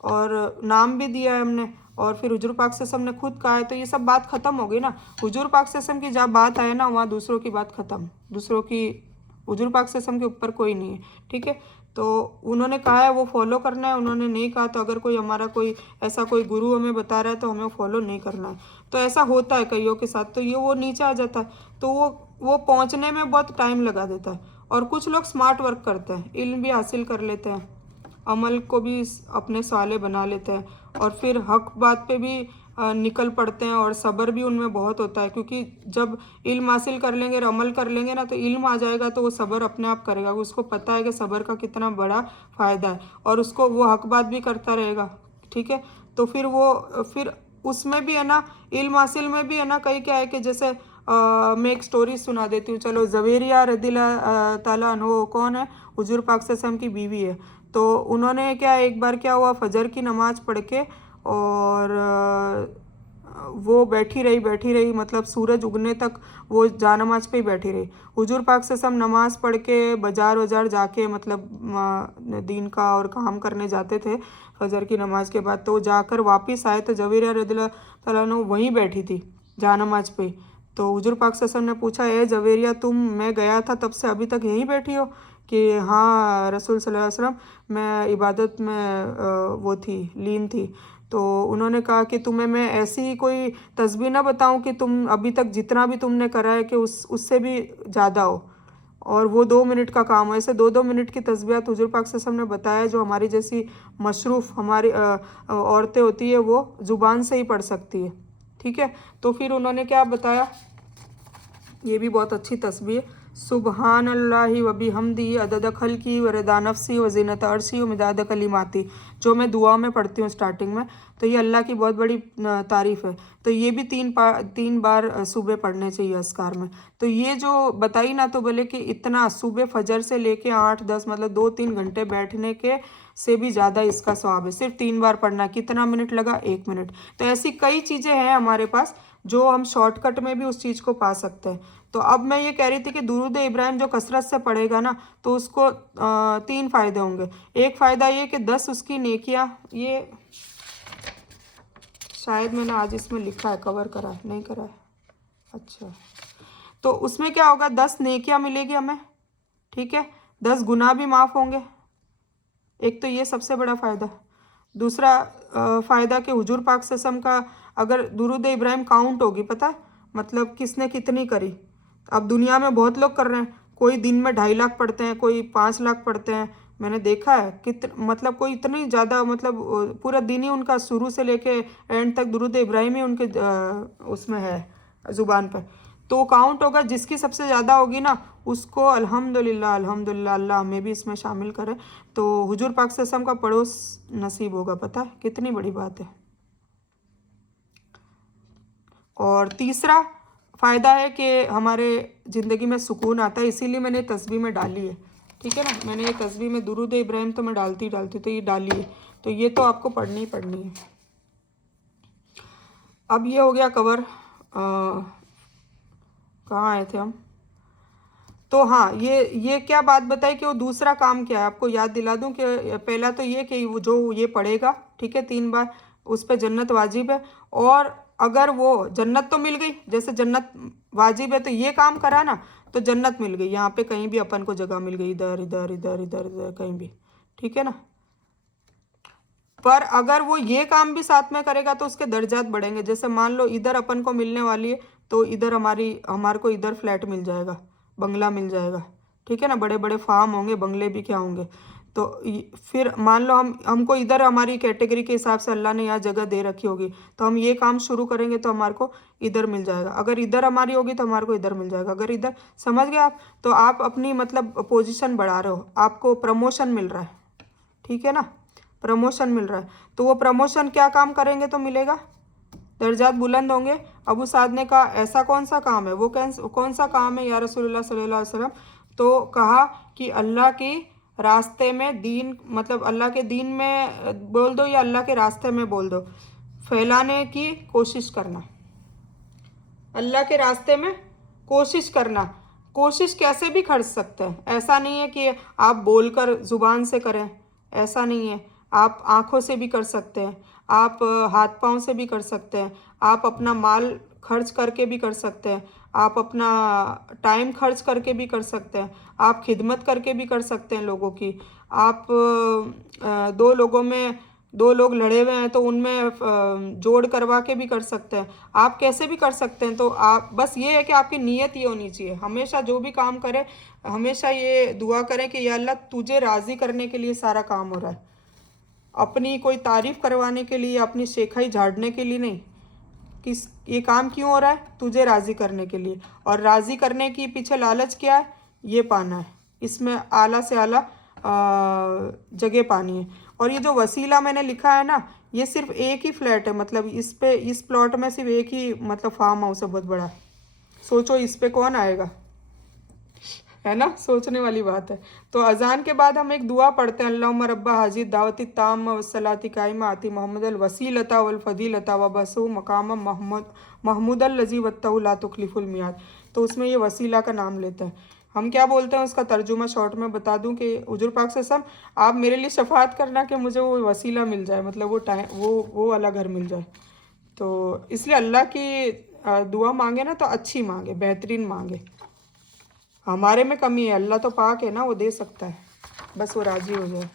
और नाम भी दिया है हमने, और फिर हुजूर पाक सल्लल्लाहु अलैहि वसल्लम ने खुद कहा है, तो ये सब बात ख़त्म हो गई ना। हुजूर पाक सल्लल्लाहु अलैहि वसल्लम की जहाँ बात आए ना, वहाँ दूसरों की बात ख़त्म, दूसरों की, हुजूर पाक सल्लल्लाहु अलैहि वसल्लम के ऊपर कोई नहीं है। ठीक है, तो उन्होंने कहा है वो फॉलो करना है, उन्होंने नहीं कहा तो अगर कोई हमारा कोई ऐसा कोई गुरु हमें बता रहा है तो हमें फॉलो नहीं करना है। तो ऐसा होता है कईयों के साथ, तो ये वो नीचे आ जाता है, तो वो पहुँचने में बहुत टाइम लगा देता है। और कुछ लोग स्मार्ट वर्क करते हैं, इल्म भी हासिल कर लेते हैं, अमल को भी अपने साले बना लेते हैं, और फिर हक बात पे भी निकल पड़ते हैं, और सब्र भी उनमें बहुत होता है, क्योंकि जब इल्म हासिल कर लेंगे और अमल कर लेंगे ना, तो इल्म आ जाएगा तो वो सब्र अपने आप करेगा, उसको पता है कि सब्र का कितना बड़ा फ़ायदा है, और उसको वो हक बात भी करता रहेगा। ठीक है, तो फिर उसमें भी है ना, इल्म हासिल में भी है ना, कई क्या है कि जैसे मैं एक स्टोरी सुना देती हूँ, चलो। ज़वेरिया रदियल्लाहु ताला अन्हु कौन है, हुजूर पाक सल्लल्लाहु अलैहि वसल्लम की बीवी है। तो उन्होंने क्या, एक बार क्या हुआ, फजर की नमाज़ पढ़ के, और वो बैठी रही, मतलब सूरज उगने तक वो जा नमाज पे ही बैठी रही। हुजूर पाक से सब नमाज़ पढ़ के बाज़ार वजार जाके, मतलब दीन का और काम करने जाते थे फजर की नमाज के बाद, तो जाकर वापस आए तो ज़वेरिया रदियल्लाहु ताला अन्हु वहीं बैठी थी जा नमाज पे। तो हुजूर पाक सल्लल्लाहु अलैहि वसल्लम ने पूछा, ए ज़वेरिया तुम, मैं गया था तब से अभी तक यहीं बैठी हो? कि हाँ रसूल सल्लल्लाहु अलैहि वसल्लम, मैं इबादत में वो थी, लीन थी। तो उन्होंने कहा कि तुम्हें मैं ऐसी कोई तस्बीह ना बताऊं कि तुम अभी तक जितना भी तुमने करा है कि उससे भी ज़्यादा हो, और वो 2 मिनट का काम हो। ऐसे 2-2 मिनट की तस्बीहात हुजूर पाक सल्लल्लाहु अलैहि वसल्लम ने बताया, जो हमारी जैसी मशरूफ़ हमारी औरतें होती है वो ज़ुबान से ही पढ़ सकती है। ठीक है, तो फिर उन्होंने क्या बताया, ये भी बहुत अच्छी तस्बीह है, सुबहान अल्लाहि व बिहम्दी अदद खल्की व रदा नफ्सी व ज़ीनत अर्शी व मिदाद कलिमाती, जो मैं दुआ में पढ़ती हूँ स्टार्टिंग में। तो ये अल्लाह की बहुत बड़ी तारीफ़ है। तो ये भी तीन बार सुबह पढ़ने चाहिए अस्कार में। तो ये जो बताई ना, तो बोले कि इतना सुबह फजर से लेके 8-10 मतलब 2-3 घंटे बैठने के से भी ज़्यादा इसका स्वाब है। सिर्फ 3 बार पढ़ना। कितना मिनट लगा? 1 मिनट। तो ऐसी कई चीज़ें हैं हमारे पास जो हम शॉर्टकट में भी उस चीज़ को पा सकते हैं। तो अब मैं ये कह रही थी कि दुरूद इब्राहिम जो कसरत से पढ़ेगा ना, तो उसको 3 फ़ायदे होंगे। एक फ़ायदा ये कि 10 उसकी नेकियां, ये शायद मैंने आज इसमें लिखा है, कवर करा है, नहीं करा है, अच्छा। तो उसमें क्या होगा? 10 नेकियां मिलेगी हमें, ठीक है, 10 गुनाह भी माफ़ होंगे। एक तो ये सबसे बड़ा फ़ायदा। दूसरा फ़ायदा कि हुजूर पाक सल्लल्लाहु अलैहि वसल्लम का अगर दुरूद इब्राहिम काउंट होगी, पता है मतलब किसने कितनी करी। अब दुनिया में बहुत लोग कर रहे हैं, कोई दिन में 2.5 लाख पढ़ते हैं, कोई 5 लाख पढ़ते हैं। मैंने देखा है मतलब कोई इतनी ज़्यादा मतलब पूरा दिन ही उनका शुरू से लेके एंड तक दुरूद इब्राहिम ही उनके उसमें है, ज़ुबान पे। तो काउंट होगा, जिसकी सबसे ज़्यादा होगी ना उसको अल्हम्दुलिल्लाह अल्हम्दुलिल्लाह, अल्लाह हमें भी इसमें शामिल करे, तो हुजूर पाक सल्लल्लाहु अलैहि वसल्लम का पड़ोस नसीब होगा। पता है कितनी बड़ी बात है। और तीसरा फ़ायदा है कि हमारे ज़िंदगी में सुकून आता है, इसीलिए मैंने तस्बीह में डाली है, ठीक है ना। मैंने ये तस्बीह में दुरूद इब्राहिम तो मैं डालती तो ये डाली है, तो ये तो आपको पढ़नी ही पढ़नी है। अब ये हो गया कवर। कहाँ आए थे हम? तो हाँ, ये क्या बात बताई कि वो दूसरा काम क्या है, आपको याद दिला दूं कि पहला तो ये कि वो जो ये पढ़ेगा, ठीक है, 3 बार, उस पर जन्नत वाजिब है। और अगर वो जन्नत तो मिल गई, जैसे जन्नत वाजिब है तो ये काम करा ना, तो जन्नत मिल गई। यहाँ पे कहीं भी अपन को जगह मिल गई, इधर इधर इधर इधर इधर कहीं भी, ठीक है ना। पर अगर वो ये काम भी साथ में करेगा तो उसके दर्जात बढ़ेंगे। जैसे मान लो इधर अपन को मिलने वाली है, तो इधर हमारे को इधर फ्लैट मिल जाएगा, बंगला मिल जाएगा, ठीक है ना। बड़े बड़े फार्म होंगे, बंगले भी क्या होंगे। तो फिर मान लो हमको इधर हमारी कैटेगरी के हिसाब से अल्लाह ने यहाँ जगह दे रखी होगी, तो हम ये काम शुरू करेंगे तो हमारे को इधर मिल जाएगा। अगर इधर हमारी होगी तो हमारे को इधर मिल जाएगा। अगर इधर, समझ गए आप? तो आप अपनी मतलब पोजीशन बढ़ा रहे हो, आपको प्रमोशन मिल रहा है, ठीक है ना, प्रमोशन मिल रहा है। तो वो प्रमोशन क्या काम करेंगे तो मिलेगा? दर्जात बुलंद होंगे। अबू साद ने कहा ऐसा कौन सा काम है? वो कौन सा काम है या रसूलुल्लाह सल्लल्लाहु अलैहि वसल्लम? तो कहा कि अल्लाह के रास्ते में दीन, मतलब अल्लाह के दीन में बोल दो या अल्लाह के रास्ते में बोल दो, फैलाने की कोशिश करना। अल्लाह के रास्ते में कोशिश करना। कोशिश कैसे भी कर सकते हैं, ऐसा नहीं है कि आप बोलकर ज़ुबान से करें, ऐसा नहीं है। आप आँखों से भी कर सकते हैं, आप हाथ पाँव से भी कर सकते हैं, आप अपना माल खर्च करके भी कर सकते हैं, आप अपना टाइम खर्च करके भी कर सकते हैं, आप खिदमत करके भी कर सकते हैं लोगों की। आप दो लोग लड़े हुए हैं तो उनमें जोड़ करवा के भी कर सकते हैं, आप कैसे भी कर सकते हैं। तो आप बस ये है कि आपकी नीयत ये होनी चाहिए, हमेशा जो भी काम करें हमेशा ये दुआ करें कि या अल्लाह तुझे राज़ी करने के लिए सारा काम हो रहा है, अपनी कोई तारीफ़ करवाने के लिए, अपनी शेखाई झाड़ने के लिए नहीं। किस ये काम क्यों हो रहा है? तुझे राज़ी करने के लिए। और राज़ी करने की पीछे लालच क्या है? ये पाना है, इसमें आला से आला जगह पानी है। और ये जो वसीला मैंने लिखा है ना, ये सिर्फ एक ही फ्लैट है, मतलब इस प्लॉट में सिर्फ एक ही मतलब फार्म हाउस है बहुत बड़ा। सोचो इस पे कौन आएगा, है ना, सोचने वाली बात है। तो अजान के बाद हम एक दुआ पढ़ते हैं, अल्लाहुम्मा रब्बा हाज़िर दावती ताम्मा वस्सलाती काइमा आती मोहम्मदल वसीलता वल फजीलता व बसु मकाम महमूदल लजी वत्तहु ला तुखलिफुल मियाद। तो उसमें ये वसीला का नाम लेते हैं। हम क्या बोलते हैं उसका तर्जुमा शॉर्ट में बता दूं कि हुजूर पाक सल्लल्लाहु अलैहि वसल्लम आप मेरे लिए शफात करना कि मुझे वो वसीला मिल जाए, मतलब वो टाइम वो वाला घर मिल जाए। तो इसलिए अल्लाह की दुआ मांगे ना तो अच्छी मांगे, बेहतरीन मांगे। हमारे में कमी है, अल्लाह तो पाक है ना, वो दे सकता है, बस वो राजी हो जाए।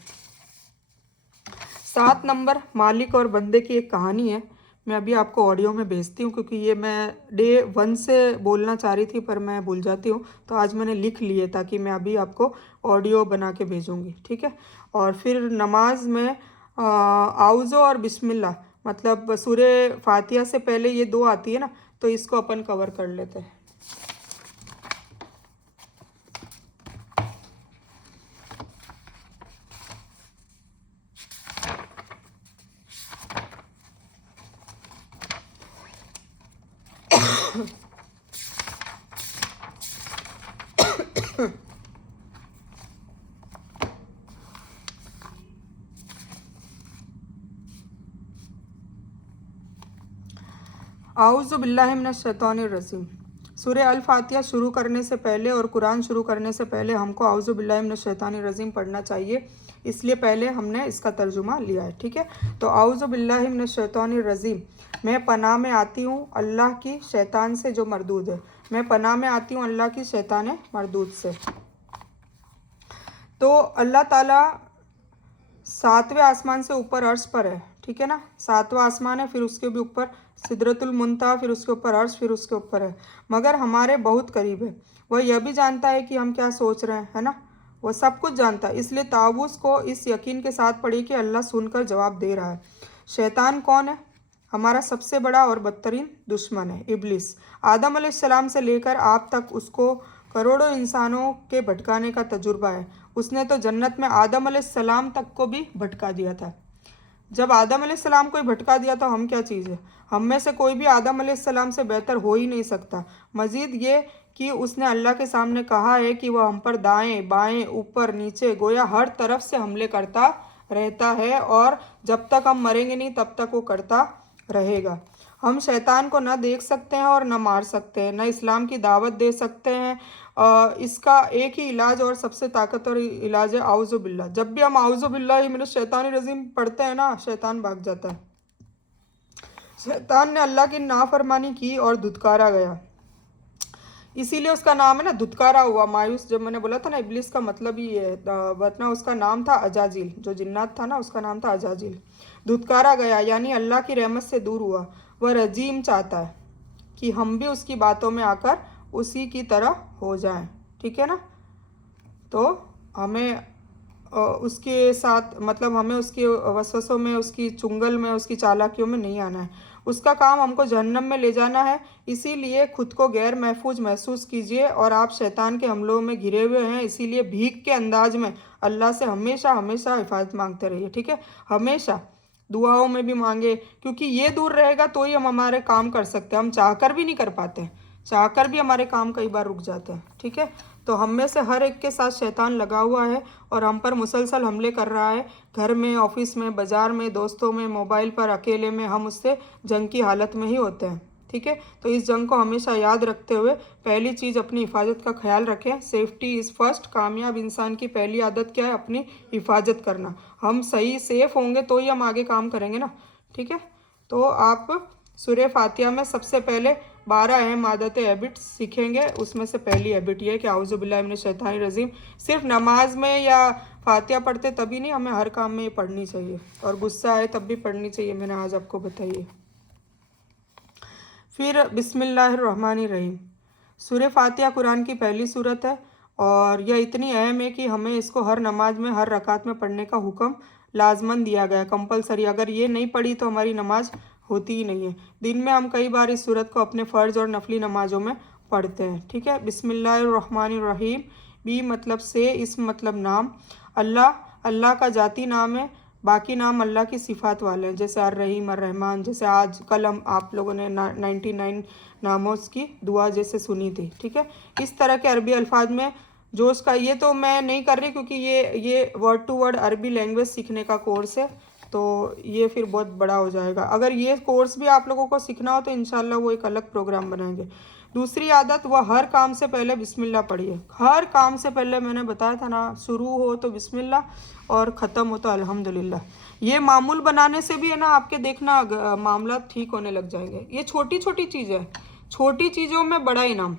7 नंबर मालिक और बंदे की एक कहानी है, मैं अभी आपको ऑडियो में भेजती हूँ, क्योंकि ये मैं डे 1 से बोलना चाह रही थी पर मैं भूल जाती हूँ, तो आज मैंने लिख लिए ताकि मैं अभी आपको ऑडियो बना के भेजूँगी, ठीक है। और फिर नमाज में आउज़ो और बिस्मिल्लाह, मतलब सूरे फातिहा से पहले ये 2 आती है ना, तो इसको अपन कवर कर लेते हैं। आऊज़ु बिल्लाहि मिनश शैतानिर रजीम। सूरह अल फातिहा शुरू करने से पहले और कुरान शुरू करने से पहले हमको आऊज़ु बिल्लाहि मिनश शैतानिर रजीम पढ़ना चाहिए, इसलिए पहले हमने इसका तर्जुमा लिया है। ठीक है, तो आऊज़ु बिल्लाहि मिनश शैतानिर रजीम, मैं पनाह में आती हूँ अल्लाह की शैतान से जो मरदूद है। मैं पनाह में आती हूँ अल्लाह की शैतान मरदूद से। तो अल्लाह ताला 7वें आसमान से ऊपर अर्श पर है। ठीक है ना, 7वां आसमान है, फिर उसके भी ऊपर सिदरतुल मुंतहा, फिर उसके ऊपर अर्श, फिर उसके ऊपर है, मगर हमारे बहुत करीब है। वह यह भी जानता है कि हम क्या सोच रहे हैं, है ना, वह सब कुछ जानता है। इसलिए ताबूस को इस यकीन के साथ पढ़ी कि अल्लाह सुनकर जवाब दे रहा है। शैतान कौन है? हमारा सबसे बड़ा और बदतरीन दुश्मन है, इब्लिस। आदम अलैहिस्सलाम से लेकर आप तक उसको करोड़ों इंसानों के भटकाने का तजुर्बा है। उसने तो जन्नत में आदम अलैहिस्सलाम तक को भी भटका दिया था। जब आदम अलैहिस्सलाम को ही भटका दिया तो हम क्या चीज़ है? हम में से कोई भी आदम अलैहिस्सलाम से बेहतर हो ही नहीं सकता। मज़ीद ये कि उसने अल्लाह के सामने कहा है कि वह हम पर दाएं बाएं ऊपर नीचे गोया हर तरफ से हमले करता रहता है, और जब तक हम मरेंगे नहीं तब तक वो करता रहेगा। हम शैतान को न देख सकते हैं और न मार सकते हैं, न इस्लाम की दावत दे सकते हैं। इसका एक ही इलाज और सबसे ताकतवर इलाज है आउज़ु बिल्लाह। जब भी हम आउज़ु बिल्लाहि मिनश शैतानिर रजीम पढ़ते हैं ना, शैतान भाग जाता है। शैतान ने अल्लाह की नाफरमानी की और धुतकारा गया, इसीलिए उसका नाम है ना धुतकारा हुआ, मायूस। जब मैंने बोला था ना इब्लिस का मतलब ही है, वरना उसका नाम था अजाजिल, जो जिन्नात था ना उसका नाम था अजाजिल। धुतकारा गया यानी अल्लाह की रहमत से दूर हुआ। वह रजीम चाहता है कि हम भी उसकी बातों में आकर उसी की तरह हो जाएं। ठीक है ना, तो हमें उसके साथ मतलब हमें उसकी वसवसों में, उसकी चुंगल में, उसकी चालाकियों में नहीं आना है। उसका काम हमको जहन्नम में ले जाना है। इसीलिए खुद को गैर महफूज महसूस कीजिए, और आप शैतान के हमलों में घिरे हुए हैं, इसीलिए भीख के अंदाज में अल्लाह से हमेशा हमेशा हिफाजत मांगते रहिए। ठीक है, हमेशा दुआओं में भी मांगे, क्योंकि ये दूर रहेगा तो ही हम हमारे काम कर सकते हैं। हम चाहकर भी नहीं कर पाते, चाहकर भी हमारे काम कई बार रुक जाते हैं। ठीक है, तो हम में से हर एक के साथ शैतान लगा हुआ है और हम पर मुसलसल हमले कर रहा है। घर में, ऑफिस में, बाज़ार में, दोस्तों में, मोबाइल पर, अकेले में, हम उससे जंग की हालत में ही होते हैं। ठीक है, तो इस जंग को हमेशा याद रखते हुए पहली चीज़ अपनी हिफाजत का ख्याल रखें। Safety is first. कामयाब इंसान की पहली आदत क्या है? अपनी हिफाजत करना। हम सही सेफ होंगे तो ही हम आगे काम करेंगे ना। ठीक है, तो आप सूरह फातिहा में सबसे पहले 12 अहम आदतें हैबिट्स सीखेंगे। उसमें से पहली हैबिट ये है कि आउज़ु बिल्लाहि मिनश शैतानिर रजीम सिर्फ नमाज में या फातिहा पढ़ते तभी नहीं, हमें हर काम में ये पढ़नी चाहिए, और गुस्सा आए तब भी पढ़नी चाहिए। मैंने आज आपको बताइए। फिर बिस्मिल्लाहिर्रहमानिर्रहीम। सूरह फातिहा कुरान की पहली सूरत है, और यह इतनी अहम है कि हमें इसको हर नमाज में, हर रकात में पढ़ने का हुक्म लाजमन दिया गया, कंपलसरी। अगर ये नहीं पढ़ी तो हमारी नमाज होती ही नहीं है। दिन में हम कई बार इस सूरत को अपने फ़र्ज और नफली नमाजों में पढ़ते हैं। ठीक है, बिस्मिल्लाहिर्रहमानिर्रहीम। बी मतलब से, इस मतलब नाम। अल्लाह, अल्लाह का जाती नाम है। बाकी नाम अल्लाह की सिफ़ात वाले हैं, जैसे अर्रहीम, अर्रहमान। जैसे आज कल हम आप लोगों ने 99 नामों की दुआ जैसे सुनी थी। ठीक है, इस तरह के अरबी अल्फाज में जो उसका, ये तो मैं नहीं कर रही क्योंकि ये वर्ड टू वर्ड अरबी लैंग्वेज सीखने का कोर्स है, तो ये फिर बहुत बड़ा हो जाएगा। अगर ये कोर्स भी आप लोगों को सीखना हो तो इंशाल्लाह वो एक अलग प्रोग्राम बनाएंगे। दूसरी आदत, वह हर काम से पहले बिस्मिल्लाह पढ़िए। हर काम से पहले, मैंने बताया था ना, शुरू हो तो बिस्मिल्लाह और ख़त्म हो तो अल्हम्दुलिल्लाह। ये मामूल बनाने से भी है ना, आपके देखना मामला ठीक होने लग जाएंगे। ये छोटी छोटी चीज़ है, छोटी चीज़ों में बड़ा इनाम।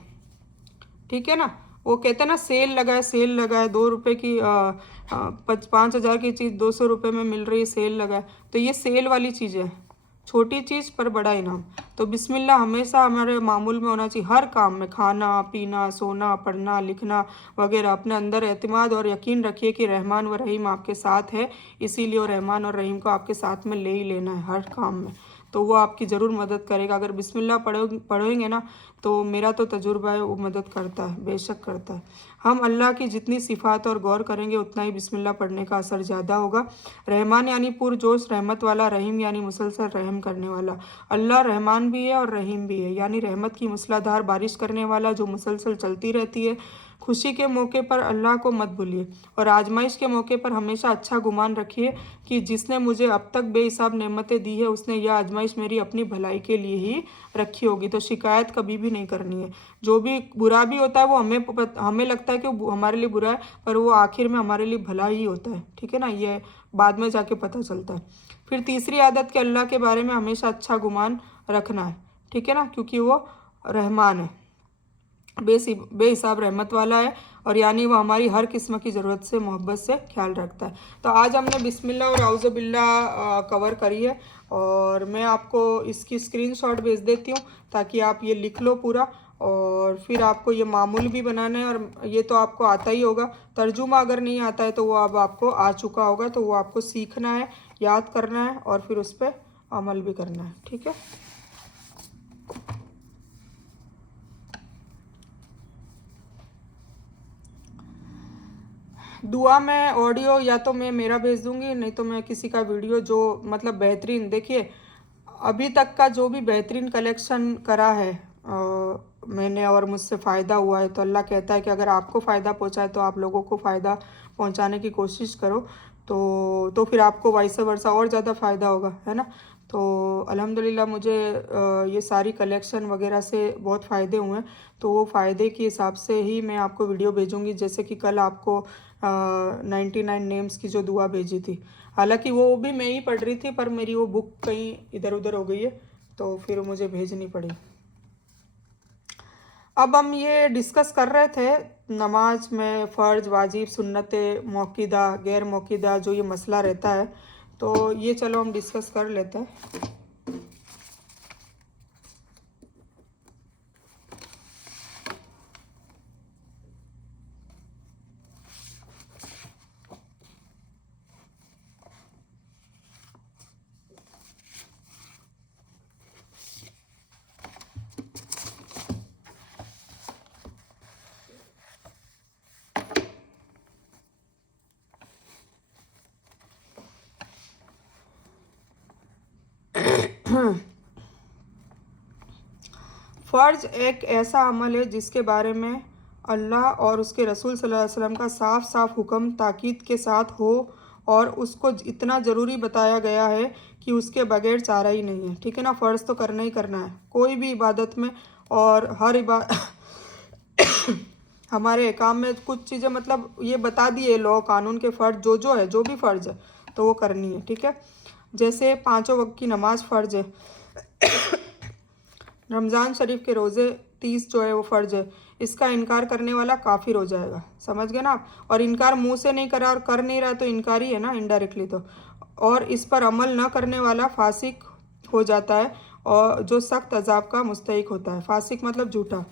ठीक है ना, वो कहते हैं ना सेल लगाए, सेल लगाए, 2 रुपये की 5,000 की चीज़ 200 रुपये में मिल रही है, सेल लगाए। तो ये सेल वाली चीज़ है, छोटी चीज़ पर बड़ा इनाम। तो बिस्मिल्लाह हमेशा हमारे मामूल में होना चाहिए, हर काम में। खाना पीना, सोना, पढ़ना लिखना वगैरह। अपने अंदर एतमाद और यकीन रखिए कि रहमान व रहीम आपके साथ है, इसीलिए रहमान और रहीम को आपके साथ में ले ही लेना है हर काम में। तो वो आपकी ज़रूर मदद करेगा। अगर बिस्मिल्लाह पढ़ेंगे ना तो मेरा तो तजुर्बा है वो मदद करता है, बेशक करता है। हम अल्लाह की जितनी सिफ़ात और गौर करेंगे उतना ही बिस्मिल्लाह पढ़ने का असर ज़्यादा होगा। रहमान यानी पुरजोश रहमत वाला, रहीम यानी मुसलसल रहम करने वाला। अल्लाह रहमान भी है और रहीम भी है, यानी रहमत की मूसलाधार बारिश करने वाला जो मुसलसल चलती रहती है। खुशी के मौके पर अल्लाह को मत भूलिए और आजमाइश के मौके पर हमेशा अच्छा गुमान रखिए कि जिसने मुझे अब तक बेहिसाब नेमतें दी है उसने यह आजमाइश मेरी अपनी भलाई के लिए ही रखी होगी। तो शिकायत कभी भी नहीं करनी है। जो भी बुरा भी होता है वो हमें लगता है कि वो हमारे लिए बुरा है, पर वो आखिर में हमारे लिए भला ही होता है, ठीक है ना। ये बाद में जाके पता चलता है। फिर तीसरी आदत कि अल्लाह के बारे में हमेशा अच्छा गुमान रखना है, ठीक है ना, क्योंकि वो रहमान है, बेहिसाब रहमत वाला है, और यानी वो हमारी हर किस्म की ज़रूरत से मोहब्बत से ख्याल रखता है। तो आज हमने बिस्मिल्लाह और औज़ु बिल्लाह कवर करी है, और मैं आपको इसकी स्क्रीनशॉट भेज देती हूँ ताकि आप ये लिख लो पूरा, और फिर आपको ये मामूल भी बनाना है। और ये तो आपको आता ही होगा, तर्जुमा अगर नहीं आता है तो वो अब आपको आ चुका होगा, तो वो आपको सीखना है, याद करना है और फिर उस पर अमल भी करना है, ठीक है। दुआ में ऑडियो या तो मैं मेरा भेज दूंगी, नहीं तो मैं किसी का वीडियो जो मतलब बेहतरीन, देखिए अभी तक का जो भी बेहतरीन कलेक्शन करा है मैंने और मुझसे फ़ायदा हुआ है, तो अल्लाह कहता है कि अगर आपको फ़ायदा पहुंचा है तो आप लोगों को फ़ायदा पहुंचाने की कोशिश करो, तो फिर आपको वाइस वर्सा और ज़्यादा फ़ायदा होगा, है ना। तो अल्हम्दुलिल्लाह मुझे ये सारी कलेक्शन वगैरह से बहुत फ़ायदे हुए हैं, तो वो फ़ायदे के हिसाब से ही मैं आपको वीडियो भेजूँगी। जैसे कि कल आपको 99 नेम्स की जो दुआ भेजी थी, हालांकि वो भी मैं ही पढ़ रही थी, पर मेरी वो बुक कहीं इधर उधर हो गई है तो फिर मुझे भेजनी पड़ी। अब हम ये डिस्कस कर रहे थे नमाज में फ़र्ज, वाजिब, सुन्नत, मौक़िदा, गैर मौक़िदा, जो ये मसला रहता है, तो ये चलो हम डिस्कस कर लेते हैं। फ़र्ज एक ऐसा अमल है जिसके बारे में अल्लाह और उसके रसूल सल्लल्लाहु अलैहि वसल्लम का साफ साफ हुक्म ताकीद के साथ हो, और उसको इतना ज़रूरी बताया गया है कि उसके बगैर चारा ही नहीं है, ठीक है ना। फ़र्ज़ तो करना ही करना है कोई भी इबादत में, और हर हमारे अहकाम में कुछ चीज़ें मतलब ये बता दिए लॉ कानून के फ़र्ज जो है, जो भी फ़र्ज़ है तो वो करनी है, ठीक है। जैसे 5 वक्त की नमाज फ़र्ज है, रमज़ान शरीफ के रोज़े 30 जो है वो फ़र्ज है, इसका इनकार करने वाला काफिर हो जाएगा, समझ गए ना आप। और इनकार मुंह से नहीं करा और कर नहीं रहा तो इनकार ही है ना, इनडायरेक्टली तो। और इस पर अमल न करने वाला फासिक हो जाता है, और जो सख्त अजाब का मुस्तहिक होता है। फासिक मतलब झूठा,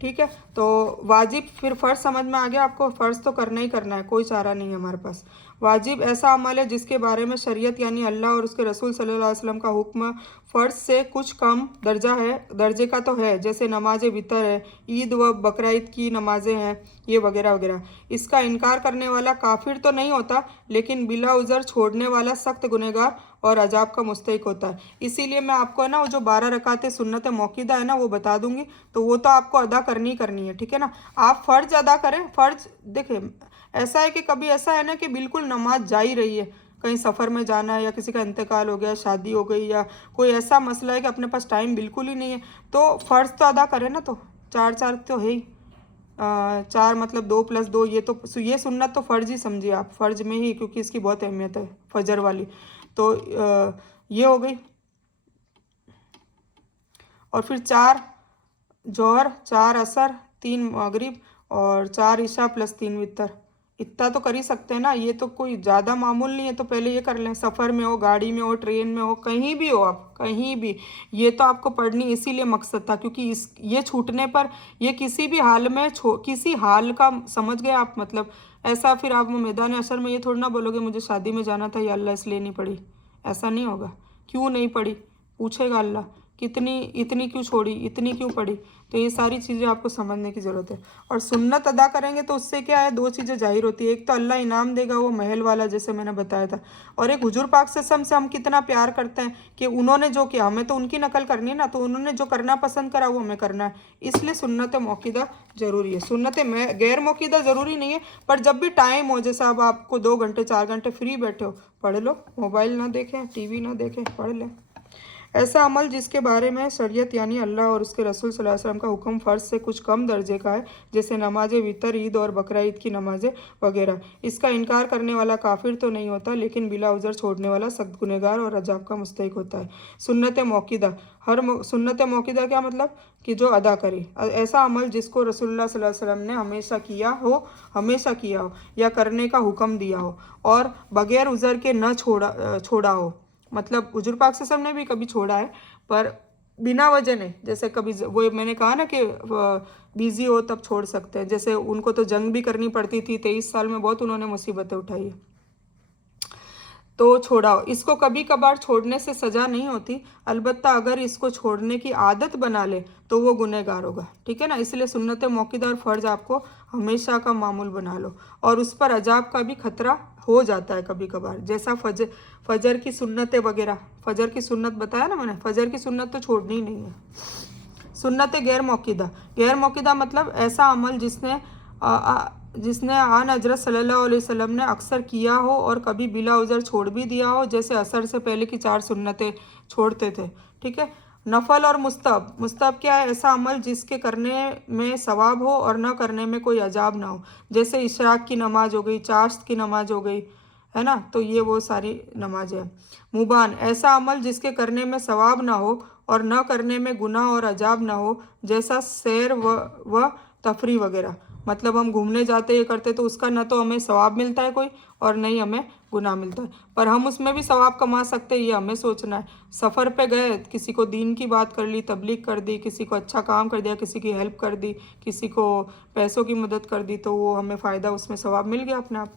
ठीक है। तो वाजिब, फिर फ़र्ज़ समझ में आ गया आपको, फ़र्ज़ तो करना ही करना है, कोई चारा नहीं है हमारे पास। वाजिब ऐसा अमल है जिसके बारे में शरीयत यानी अल्लाह और उसके रसूल सल्लल्लाहु अलैहि वसल्लम का हुक्म फ़र्ज़ से कुछ कम दर्जे का तो है, जैसे नमाज वितर है, ईद व बकरीद की नमाजें हैं, ये वगैरह वगैरह। इसका इनकार करने वाला काफिर तो नहीं होता, लेकिन बिला उज़र छोड़ने वाला सख्त गुनहगार और अजाब का मुस्तहिक होता है। इसीलिए मैं आपको ना वो जो 12 रकातें सुन्नत मौक़िदा है ना वो बता दूंगी, तो वो तो आपको अदा करनी है, ठीक है ना। आप फ़र्ज अदा करें। फ़र्ज देखिए ऐसा है कि कभी ऐसा है ना कि बिल्कुल नमाज जा ही रही है, कहीं सफ़र में जाना है या किसी का इंतकाल हो गया, शादी हो गई, या कोई ऐसा मसला है कि अपने पास टाइम बिल्कुल ही नहीं है, तो फ़र्ज़ तो अदा करें ना। तो चार तो है ही, 4 मतलब 2 + 2, ये सुन्नत तो फ़र्ज ही समझिए आप, फ़र्ज में ही, क्योंकि इसकी बहुत अहमियत है फजर वाली। तो ये हो गई। और फिर 4 जोहर, 4 असर, 3 मगरिब और 4 ईशा + 3 वितर, इतना तो कर ही सकते हैं ना। ये तो कोई ज़्यादा मामूल नहीं है, तो पहले ये कर लें। सफ़र में हो, गाड़ी में हो, ट्रेन में हो, कहीं भी हो आप, कहीं भी, ये तो आपको पढ़नी इसीलिए मकसद था, क्योंकि ये छूटने पर ये किसी भी हाल में किसी हाल का, समझ गए आप, मतलब ऐसा फिर आप मैदान असर में ये थोड़ा ना बोलोगे मुझे शादी में जाना था या अल्लाह इसलिए नहीं पढ़ी, ऐसा नहीं होगा। क्यों नहीं पढ़ी, पूछेगा अल्लाह, कितनी इतनी क्यों छोड़ी, इतनी क्यों पढ़ी। तो ये सारी चीज़ें आपको समझने की ज़रूरत है। और सुन्नत अदा करेंगे तो उससे क्या है, दो चीज़ें जाहिर होती है। एक तो अल्लाह इनाम देगा वो महल वाला, जैसे मैंने बताया था, और एक हुजूर पाक सल्लल्लाहु अलैहि वसल्लम से हम कितना प्यार करते हैं कि उन्होंने जो किया हमें तो उनकी नकल करनी है ना, तो उन्होंने जो करना पसंद करा वो हमें करना है। इसलिए सुन्नत मौक़िदा ज़रूरी है। सुन्नत गैर मौक़िदा ज़रूरी नहीं है, पर जब भी टाइम हो, जैसे अब आपको 2 घंटे 4 घंटे फ्री बैठे हो, पढ़ लो, मोबाइल ना देखें, टीवी ना देखें, पढ़ लें। ऐसा अमल जिसके बारे में शरीयत यानी अल्लाह और उसके रसूल सल्लल्लाहु अलैहि वसल्लम का हुक्म फ़र्ज से कुछ कम दर्जे का है, जैसे नमाज वितर, ईद और बकरा ईद की नमाजें वगैरह। इसका इनकार करने वाला काफिर तो नहीं होता, लेकिन बिला उज़र छोड़ने वाला सख्त गुनहगार और अजाब का मुस्तहिक होता है। सुन्नत मौक़िदा, सुन्नत मौक़िदा क्या मतलब कि जो अदा करे, ऐसा अमल जिसको रसूलुल्लाह सल्लल्लाहु अलैहि वसल्लम ने हमेशा किया हो या करने का हुक्म दिया हो, और बगैर उज़र के न छोड़ा हो। मतलब हुजूर पाक सल्लल्लाहु अलैहि वसल्लम ने भी कभी छोड़ा है, पर बिना वजह नहीं। जैसे कभी वो मैंने कहा ना कि बिजी हो तब छोड़ सकते हैं। जैसे उनको तो जंग भी करनी पड़ती थी, 23 साल में बहुत उन्होंने मुसीबतें उठाई है, तो छोड़ाओ। इसको कभी कभार छोड़ने से सज़ा नहीं होती, अलबत्ता अगर इसको छोड़ने की आदत बना ले तो वो गुनहगार होगा, ठीक है ना। इसलिए सुन्नत मौक़िदा और फ़र्ज आपको हमेशा का मामूल बना लो, और उस पर अजाब का भी खतरा हो जाता है कभी कभार। जैसा फजर की सुन्नतें वगैरह, फजर की सुन्नत बताया ना मैंने, फजर की सुन्नत तो छोड़नी ही नहीं है। सुन्नत गैर मौक़िदा मतलब ऐसा अमल जिसने आन हजरत सल्लल्लाहु अलैहि वसल्लम ने अक्सर किया हो और कभी बिला उज़र छोड़ भी दिया हो, जैसे असर से पहले की 4 सुन्नतें छोड़ते थे, ठीक है। नफल और मुस्तहब क्या है, ऐसा अमल जिसके करने में सवाब हो और न करने में कोई अजाब ना हो, जैसे इशराक की नमाज हो गई, चाश्त की नमाज हो गई, है ना, तो ये वो सारी नमाजें हैं। मुबान, ऐसा अमल जिसके करने में सवाब ना हो और न करने में गुनाह और अजाब ना हो, जैसा सैर व तफरी वगैरह। मतलब हम घूमने जाते ये करते तो उसका न तो हमें सवाब मिलता है कोई, और नहीं हमें गुनाह मिलता है, पर हम उसमें भी सवाब कमा सकते हैं, ये हमें सोचना है। सफ़र पे गए, किसी को दीन की बात कर ली, तबलीग कर दी, किसी को अच्छा काम कर दिया, किसी की हेल्प कर दी, किसी को पैसों की मदद कर दी, तो वो हमें फ़ायदा, उसमें सवाब मिल गया अपने आप।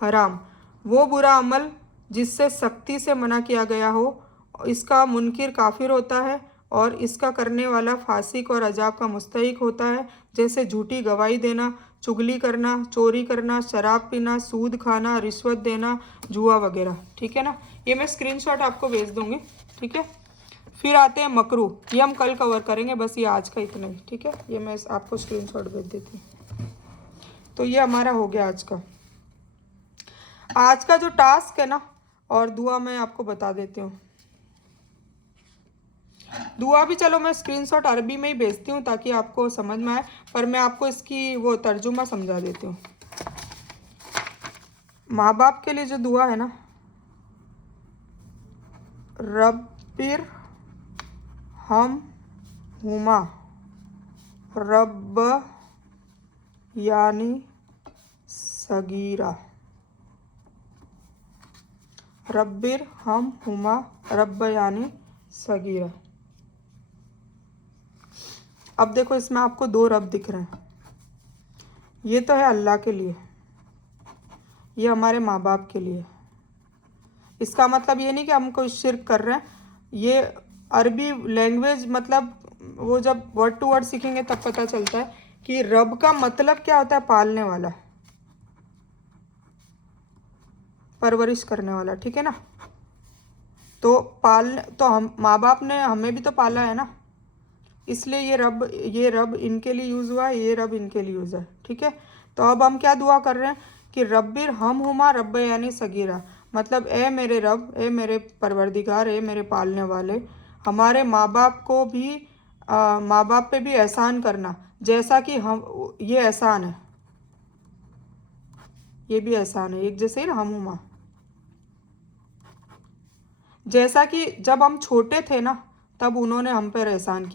हराम, वो बुरा अमल जिससे सख्ती से मना किया गया हो, इसका मुनकिर काफिर होता है और इसका करने वाला फासिक और अजाब का मुस्तहिक होता है, जैसे झूठी गवाही देना, चुगली करना, चोरी करना, शराब पीना, सूद खाना, रिश्वत देना, जुआ वगैरह, ठीक है ना। ये मैं स्क्रीनशॉट आपको भेज दूंगी, ठीक है। फिर आते हैं मकरू, ये हम कल कवर करेंगे, बस ये आज का इतना ही, ठीक है। ये मैं आपको स्क्रीनशॉट भेज देती हूँ। तो ये हमारा हो गया आज का जो टास्क है ना, और दुआ मैं आपको बता देती हूँ। दुआ भी चलो मैं स्क्रीनशॉट अरबी में ही भेजती हूँ ताकि आपको समझ में आए, पर मैं आपको इसकी वो तर्जुमा समझा देती हूँ। माँ बाप के लिए जो दुआ है ना, रब्बिर हम हुमा रब्ब यानी सगीरा, रब्बिर हम हुमा रब्ब यानी सगीरा। अब देखो इसमें आपको 2 रब दिख रहे हैं, ये तो है अल्लाह के लिए, ये हमारे माँ बाप के लिए। इसका मतलब ये नहीं कि हम कोई शिर्क कर रहे हैं, ये अरबी लैंग्वेज मतलब वो जब वर्ड टू वर्ड सीखेंगे तब पता चलता है कि रब का मतलब क्या होता है, पालने वाला, परवरिश करने वाला, ठीक है ना। तो हम माँ बाप ने हमें भी तो पाला है ना, इसलिए ये रब इनके लिए यूज़ हुआ है, ये रब इनके लिए यूज़ है, ठीक है। तो अब हम क्या दुआ कर रहे हैं कि रब्बिर हम हुमा रब्ब यानी सगीरा, मतलब ए मेरे रब, ए मेरे परवरदिगार, ए मेरे पालने वाले, हमारे माँ बाप को भी माँ बाप पे भी एहसान करना, जैसा कि हम, ये एहसान है, ये भी एहसान है, एक जैसे ही ना हम हुमा। जैसा कि जब हम छोटे थे ना तब उन्होंने हम पर एहसान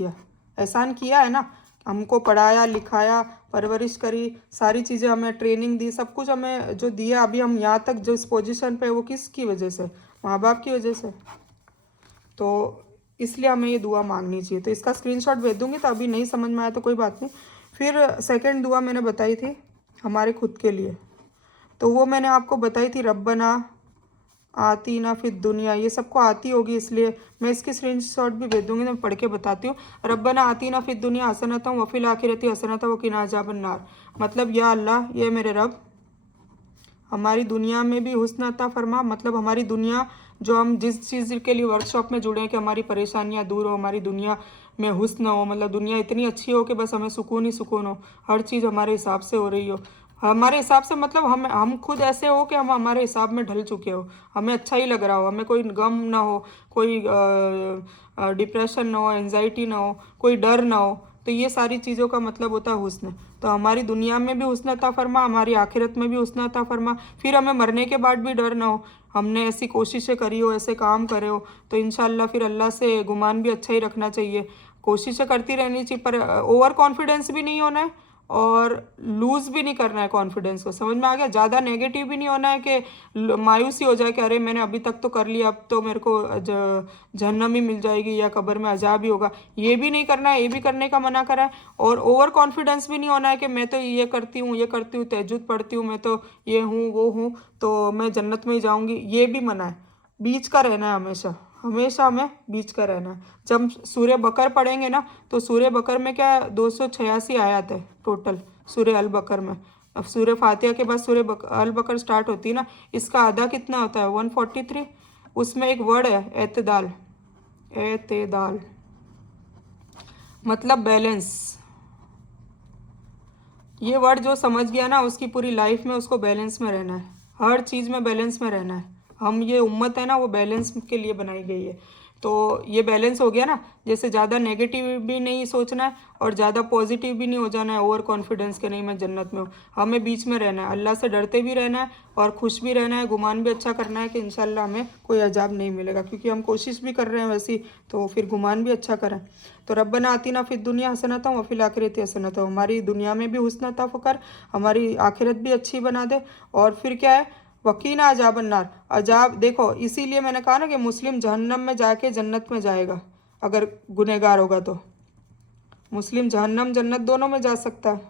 किया है ना, हमको पढ़ाया लिखाया, परवरिश करी, सारी चीज़ें हमें, ट्रेनिंग दी, सब कुछ हमें जो दिया, अभी हम यहाँ तक जो इस पोजीशन पे, वो किसकी वजह से, माँ बाप की वजह से। तो इसलिए हमें ये दुआ मांगनी चाहिए। तो इसका स्क्रीनशॉट भेज दूंगी, तो अभी नहीं समझ में आया तो कोई बात नहीं। फिर सेकंड दुआ मैंने बताई थी हमारे खुद के लिए, तो वो मैंने आपको बताई थी, रब्बना आती ना फिर दुनिया, ये सबको आती होगी इसलिए मैं इसकी स्क्रीनशॉट भी भेज दूंगी, मैं पढ़ के बताती हूँ। रब्बना आती ना फिर दुनिया हसनतम वफिल आखिरती हसनतम वकिना अजाबन नार, मतलब या अल्लाह, ये मेरे रब, हमारी दुनिया में भी हुस्न अता फरमा, मतलब हमारी दुनिया जो हम जिस चीज़ के लिए वर्कशॉप में जुड़े हैं कि हमारी परेशानियां दूर हो, हमारी दुनिया में हुस्न हो, मतलब दुनिया इतनी अच्छी हो कि बस हमें सुकून ही सुकून हो, हर चीज़ हमारे हिसाब से हो रही हो, हमारे हिसाब से मतलब हम खुद ऐसे हो कि हम हमारे हिसाब में ढल चुके हो, हमें अच्छा ही लग रहा हो, हमें कोई गम ना हो, कोई डिप्रेशन ना हो, एंजाइटी ना हो, कोई डर ना हो, तो ये सारी चीज़ों का मतलब होता है हुस्न। तो हमारी दुनिया में भी हुस्न अता फरमा, हमारी आखिरत में भी हुस्न अता फरमा, फिर हमें मरने के बाद भी डर ना हो, हमने ऐसी कोशिशें करी हो, ऐसे काम करे हो, तो इंशाल्लाह फिर अल्लाह से गुमान भी अच्छा ही रखना चाहिए, कोशिशें करती रहनी चाहिए, पर ओवर कॉन्फिडेंस भी नहीं होना है और लूज़ भी नहीं करना है कॉन्फिडेंस को, समझ में आ गया। ज़्यादा नेगेटिव भी नहीं होना है कि मायूसी हो जाए कि अरे मैंने अभी तक तो कर लिया, अब तो मेरे को जहन्नम ही मिल जाएगी या कब्र में अजाब ही होगा, ये भी नहीं करना है, ये भी करने का मना करा है। और ओवर कॉन्फिडेंस भी नहीं होना है कि मैं तो ये करती हूँ, ये करती हूँ, तहज्जुद पढ़ती हूँ, मैं तो ये हूँ वो हूँ, तो मैं जन्नत में ही जाऊँगी, ये भी मना है। बीच का रहना है हमेशा, हमेशा हमें बीच का रहना है। जब सूर्य बकर पढ़ेंगे ना, तो सूर्य बकर में क्या 286 आयत है टोटल सूर्य अल बकर में। अब सूर्य फातिहा के बाद सूर्य अल बकर स्टार्ट होती है ना, इसका आधा कितना होता है 143, उसमें एक वर्ड है एतदाल, एतदाल मतलब बैलेंस। ये वर्ड जो समझ गया ना, उसकी पूरी लाइफ में उसको बैलेंस में रहना है, हर चीज़ में बैलेंस में रहना है। हम ये उम्मत है ना, वो बैलेंस के लिए बनाई गई है, तो ये बैलेंस हो गया ना। जैसे ज़्यादा नेगेटिव भी नहीं सोचना है और ज़्यादा पॉजिटिव भी नहीं हो जाना है, ओवर कॉन्फिडेंस के नहीं मैं जन्नत में हूँ, हमें बीच में रहना है, अल्लाह से डरते भी रहना है और खुश भी रहना है, गुमान भी अच्छा करना है कि इंशाल्लाह हमें कोई अजाब नहीं मिलेगा, क्योंकि हम कोशिश भी कर रहे हैं वैसी, तो फिर गुमान भी अच्छा करें। तो रब्बना आतिना फिद दुनिया हसनता व फिल आखिरती हसनता, हमारी दुनिया में भी हुस्न अता फ़कर, हमारी आखिरत भी अच्छी बना दे, और फिर क्या है वकीना अजाब अन्नार, अजाब। देखो इसीलिए मैंने कहा ना कि मुस्लिम जहन्नम में जाके जन्नत में जाएगा, अगर गुनहगार होगा तो मुस्लिम जहन्नम जन्नत दोनों में जा सकता है,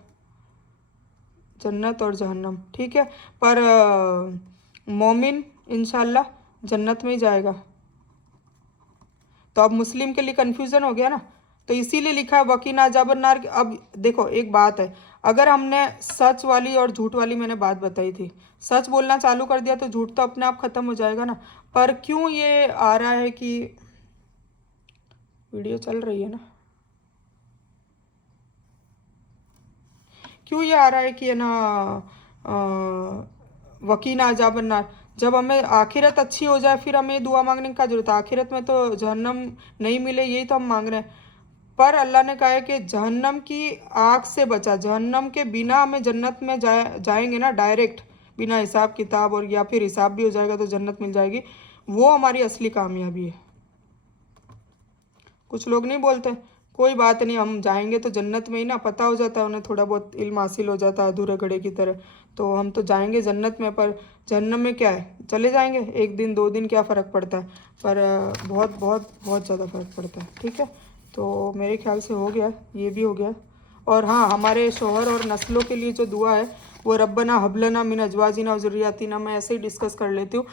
जन्नत और जहन्नम, ठीक है। पर मोमिन इंशाल्लाह जन्नत में ही जाएगा। तो अब मुस्लिम के लिए कन्फ्यूज़न हो गया ना, तो इसीलिए लिखा है वकीना अजाबन नार। अब देखो एक बात है, अगर हमने सच वाली और झूठ वाली मैंने बात बताई थी, सच बोलना चालू कर दिया तो झूठ तो अपने आप ख़त्म हो जाएगा ना। पर क्यों ये आ रहा है कि वीडियो चल रही है ना, क्यों ये आ रहा है कि है ना वकीना अजाबन नार, जब हमें आखिरत अच्छी हो जाए फिर हमें दुआ मांगने की क्या जरूरत है, आखिरत में तो जहन्नम नहीं मिले यही तो हम मांग रहे हैं। पर अल्लाह ने कहा है कि जहन्नम की आग से बचा, जहन्नम के बिना हमें जन्नत में जाएंगे ना डायरेक्ट, बिना हिसाब किताब, और या फिर हिसाब भी हो जाएगा तो जन्नत मिल जाएगी, वो हमारी असली कामयाबी है। कुछ लोग नहीं बोलते कोई बात नहीं हम जाएंगे तो जन्नत में ही ना, पता हो जाता है उन्हें, थोड़ा बहुत इल्म हासिल हो जाता है अधूरे घड़े की तरह, तो हम तो जाएंगे जन्नत में, पर जहन्नम में क्या है, चले जाएंगे एक दिन दो दिन क्या फ़र्क पड़ता है, पर बहुत बहुत बहुत ज़्यादा फ़र्क पड़ता है, ठीक है। तो मेरे ख्याल से हो गया, ये भी हो गया। और हाँ, हमारे शोहर और नस्लों के लिए जो दुआ है वो रब्बना हबलना मिन अजवाजिना व ज़ुर्रियातिना, मैं ऐसे ही डिस्कस कर लेती हूँ।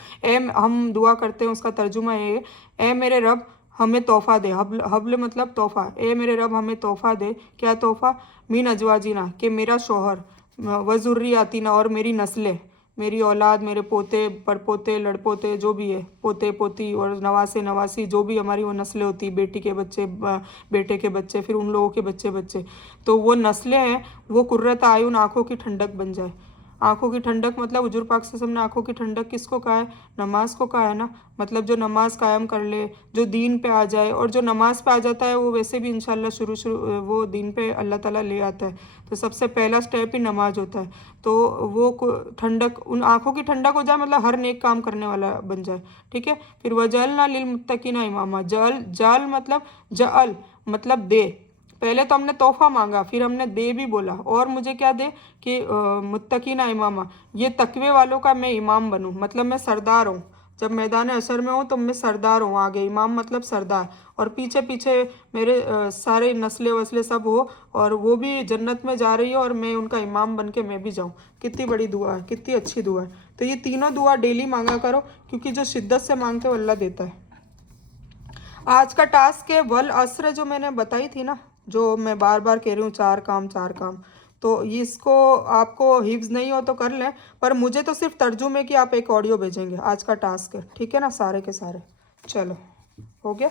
हम दुआ करते हैं, उसका तर्जुमा है ए मेरे रब हमें तोहफ़ा दे, हबल हबल मतलब तोहफ़ा, ए मेरे रब हमें तोहफ़ा दे, क्या तोहफ़ा, मिन अजवाजिना कि मेरा शोहर, व ज़ुर्रियातिना और मेरी नस्लें, मेरी औलाद, मेरे पोते परपोते लड़पोते जो भी है, पोते पोती और नवासे नवासी जो भी हमारी वो नस्लें होती, बेटी के बच्चे बेटे के बच्चे, फिर उन लोगों के बच्चे बच्चे, तो वो नस्लें हैं वो कुर्रत आयुन आँखों की ठंडक बन जाए। आँखों की ठंडक मतलब हुजूर पाक सल्लल्लाहु अलैहि वसल्लम ने आँखों की ठंडक किसको कहा है, नमाज को कहा है ना, मतलब जो नमाज कायम कर ले, जो दीन पे आ जाए, और जो नमाज पे आ जाता है वो वैसे भी इंशाल्लाह शुरू वो दीन पे अल्लाह ताला ले आता है, तो सबसे पहला स्टेप ही नमाज होता है। तो वो ठंडक, उन आँखों की ठंडक हो जाए मतलब हर नेक काम करने वाला बन जाए, ठीक है। फिर वजअलना लिल मुत्तकीना इमामा, जाल मतलब जअल मतलब दे, पहले तो हमने तोहफ़ा मांगा फिर हमने दे भी बोला, और मुझे क्या दे कि मुत्तकीना इमामा, ये तकवे वालों का मैं इमाम बनूं, मतलब मैं सरदार हूँ, जब मैदान असर में हूँ तो मैं सरदार हूँ आगे, इमाम मतलब सरदार, और पीछे पीछे मेरे सारे नस्लें वस्लें सब हो, और वो भी जन्नत में जा रही हो और मैं उनका इमाम बन के मैं भी जाऊँ। कितनी बड़ी दुआ है, कितनी अच्छी दुआ है। तो ये तीनों दुआ डेली मांगा करो, क्योंकि जो शिद्दत से मांगते हो अल्लाह देता है। आज का टास्क है वल अस्र, जो मैंने बताई थी ना, जो मैं बार बार कह रही हूँ, 4 काम 4 काम। तो इसको आपको हिफ्ज नहीं हो तो कर लें, पर मुझे तो सिर्फ तर्जुमे की आप एक ऑडियो भेजेंगे। आज का टास्क है, ठीक है ना, सारे के सारे। चलो, हो गया।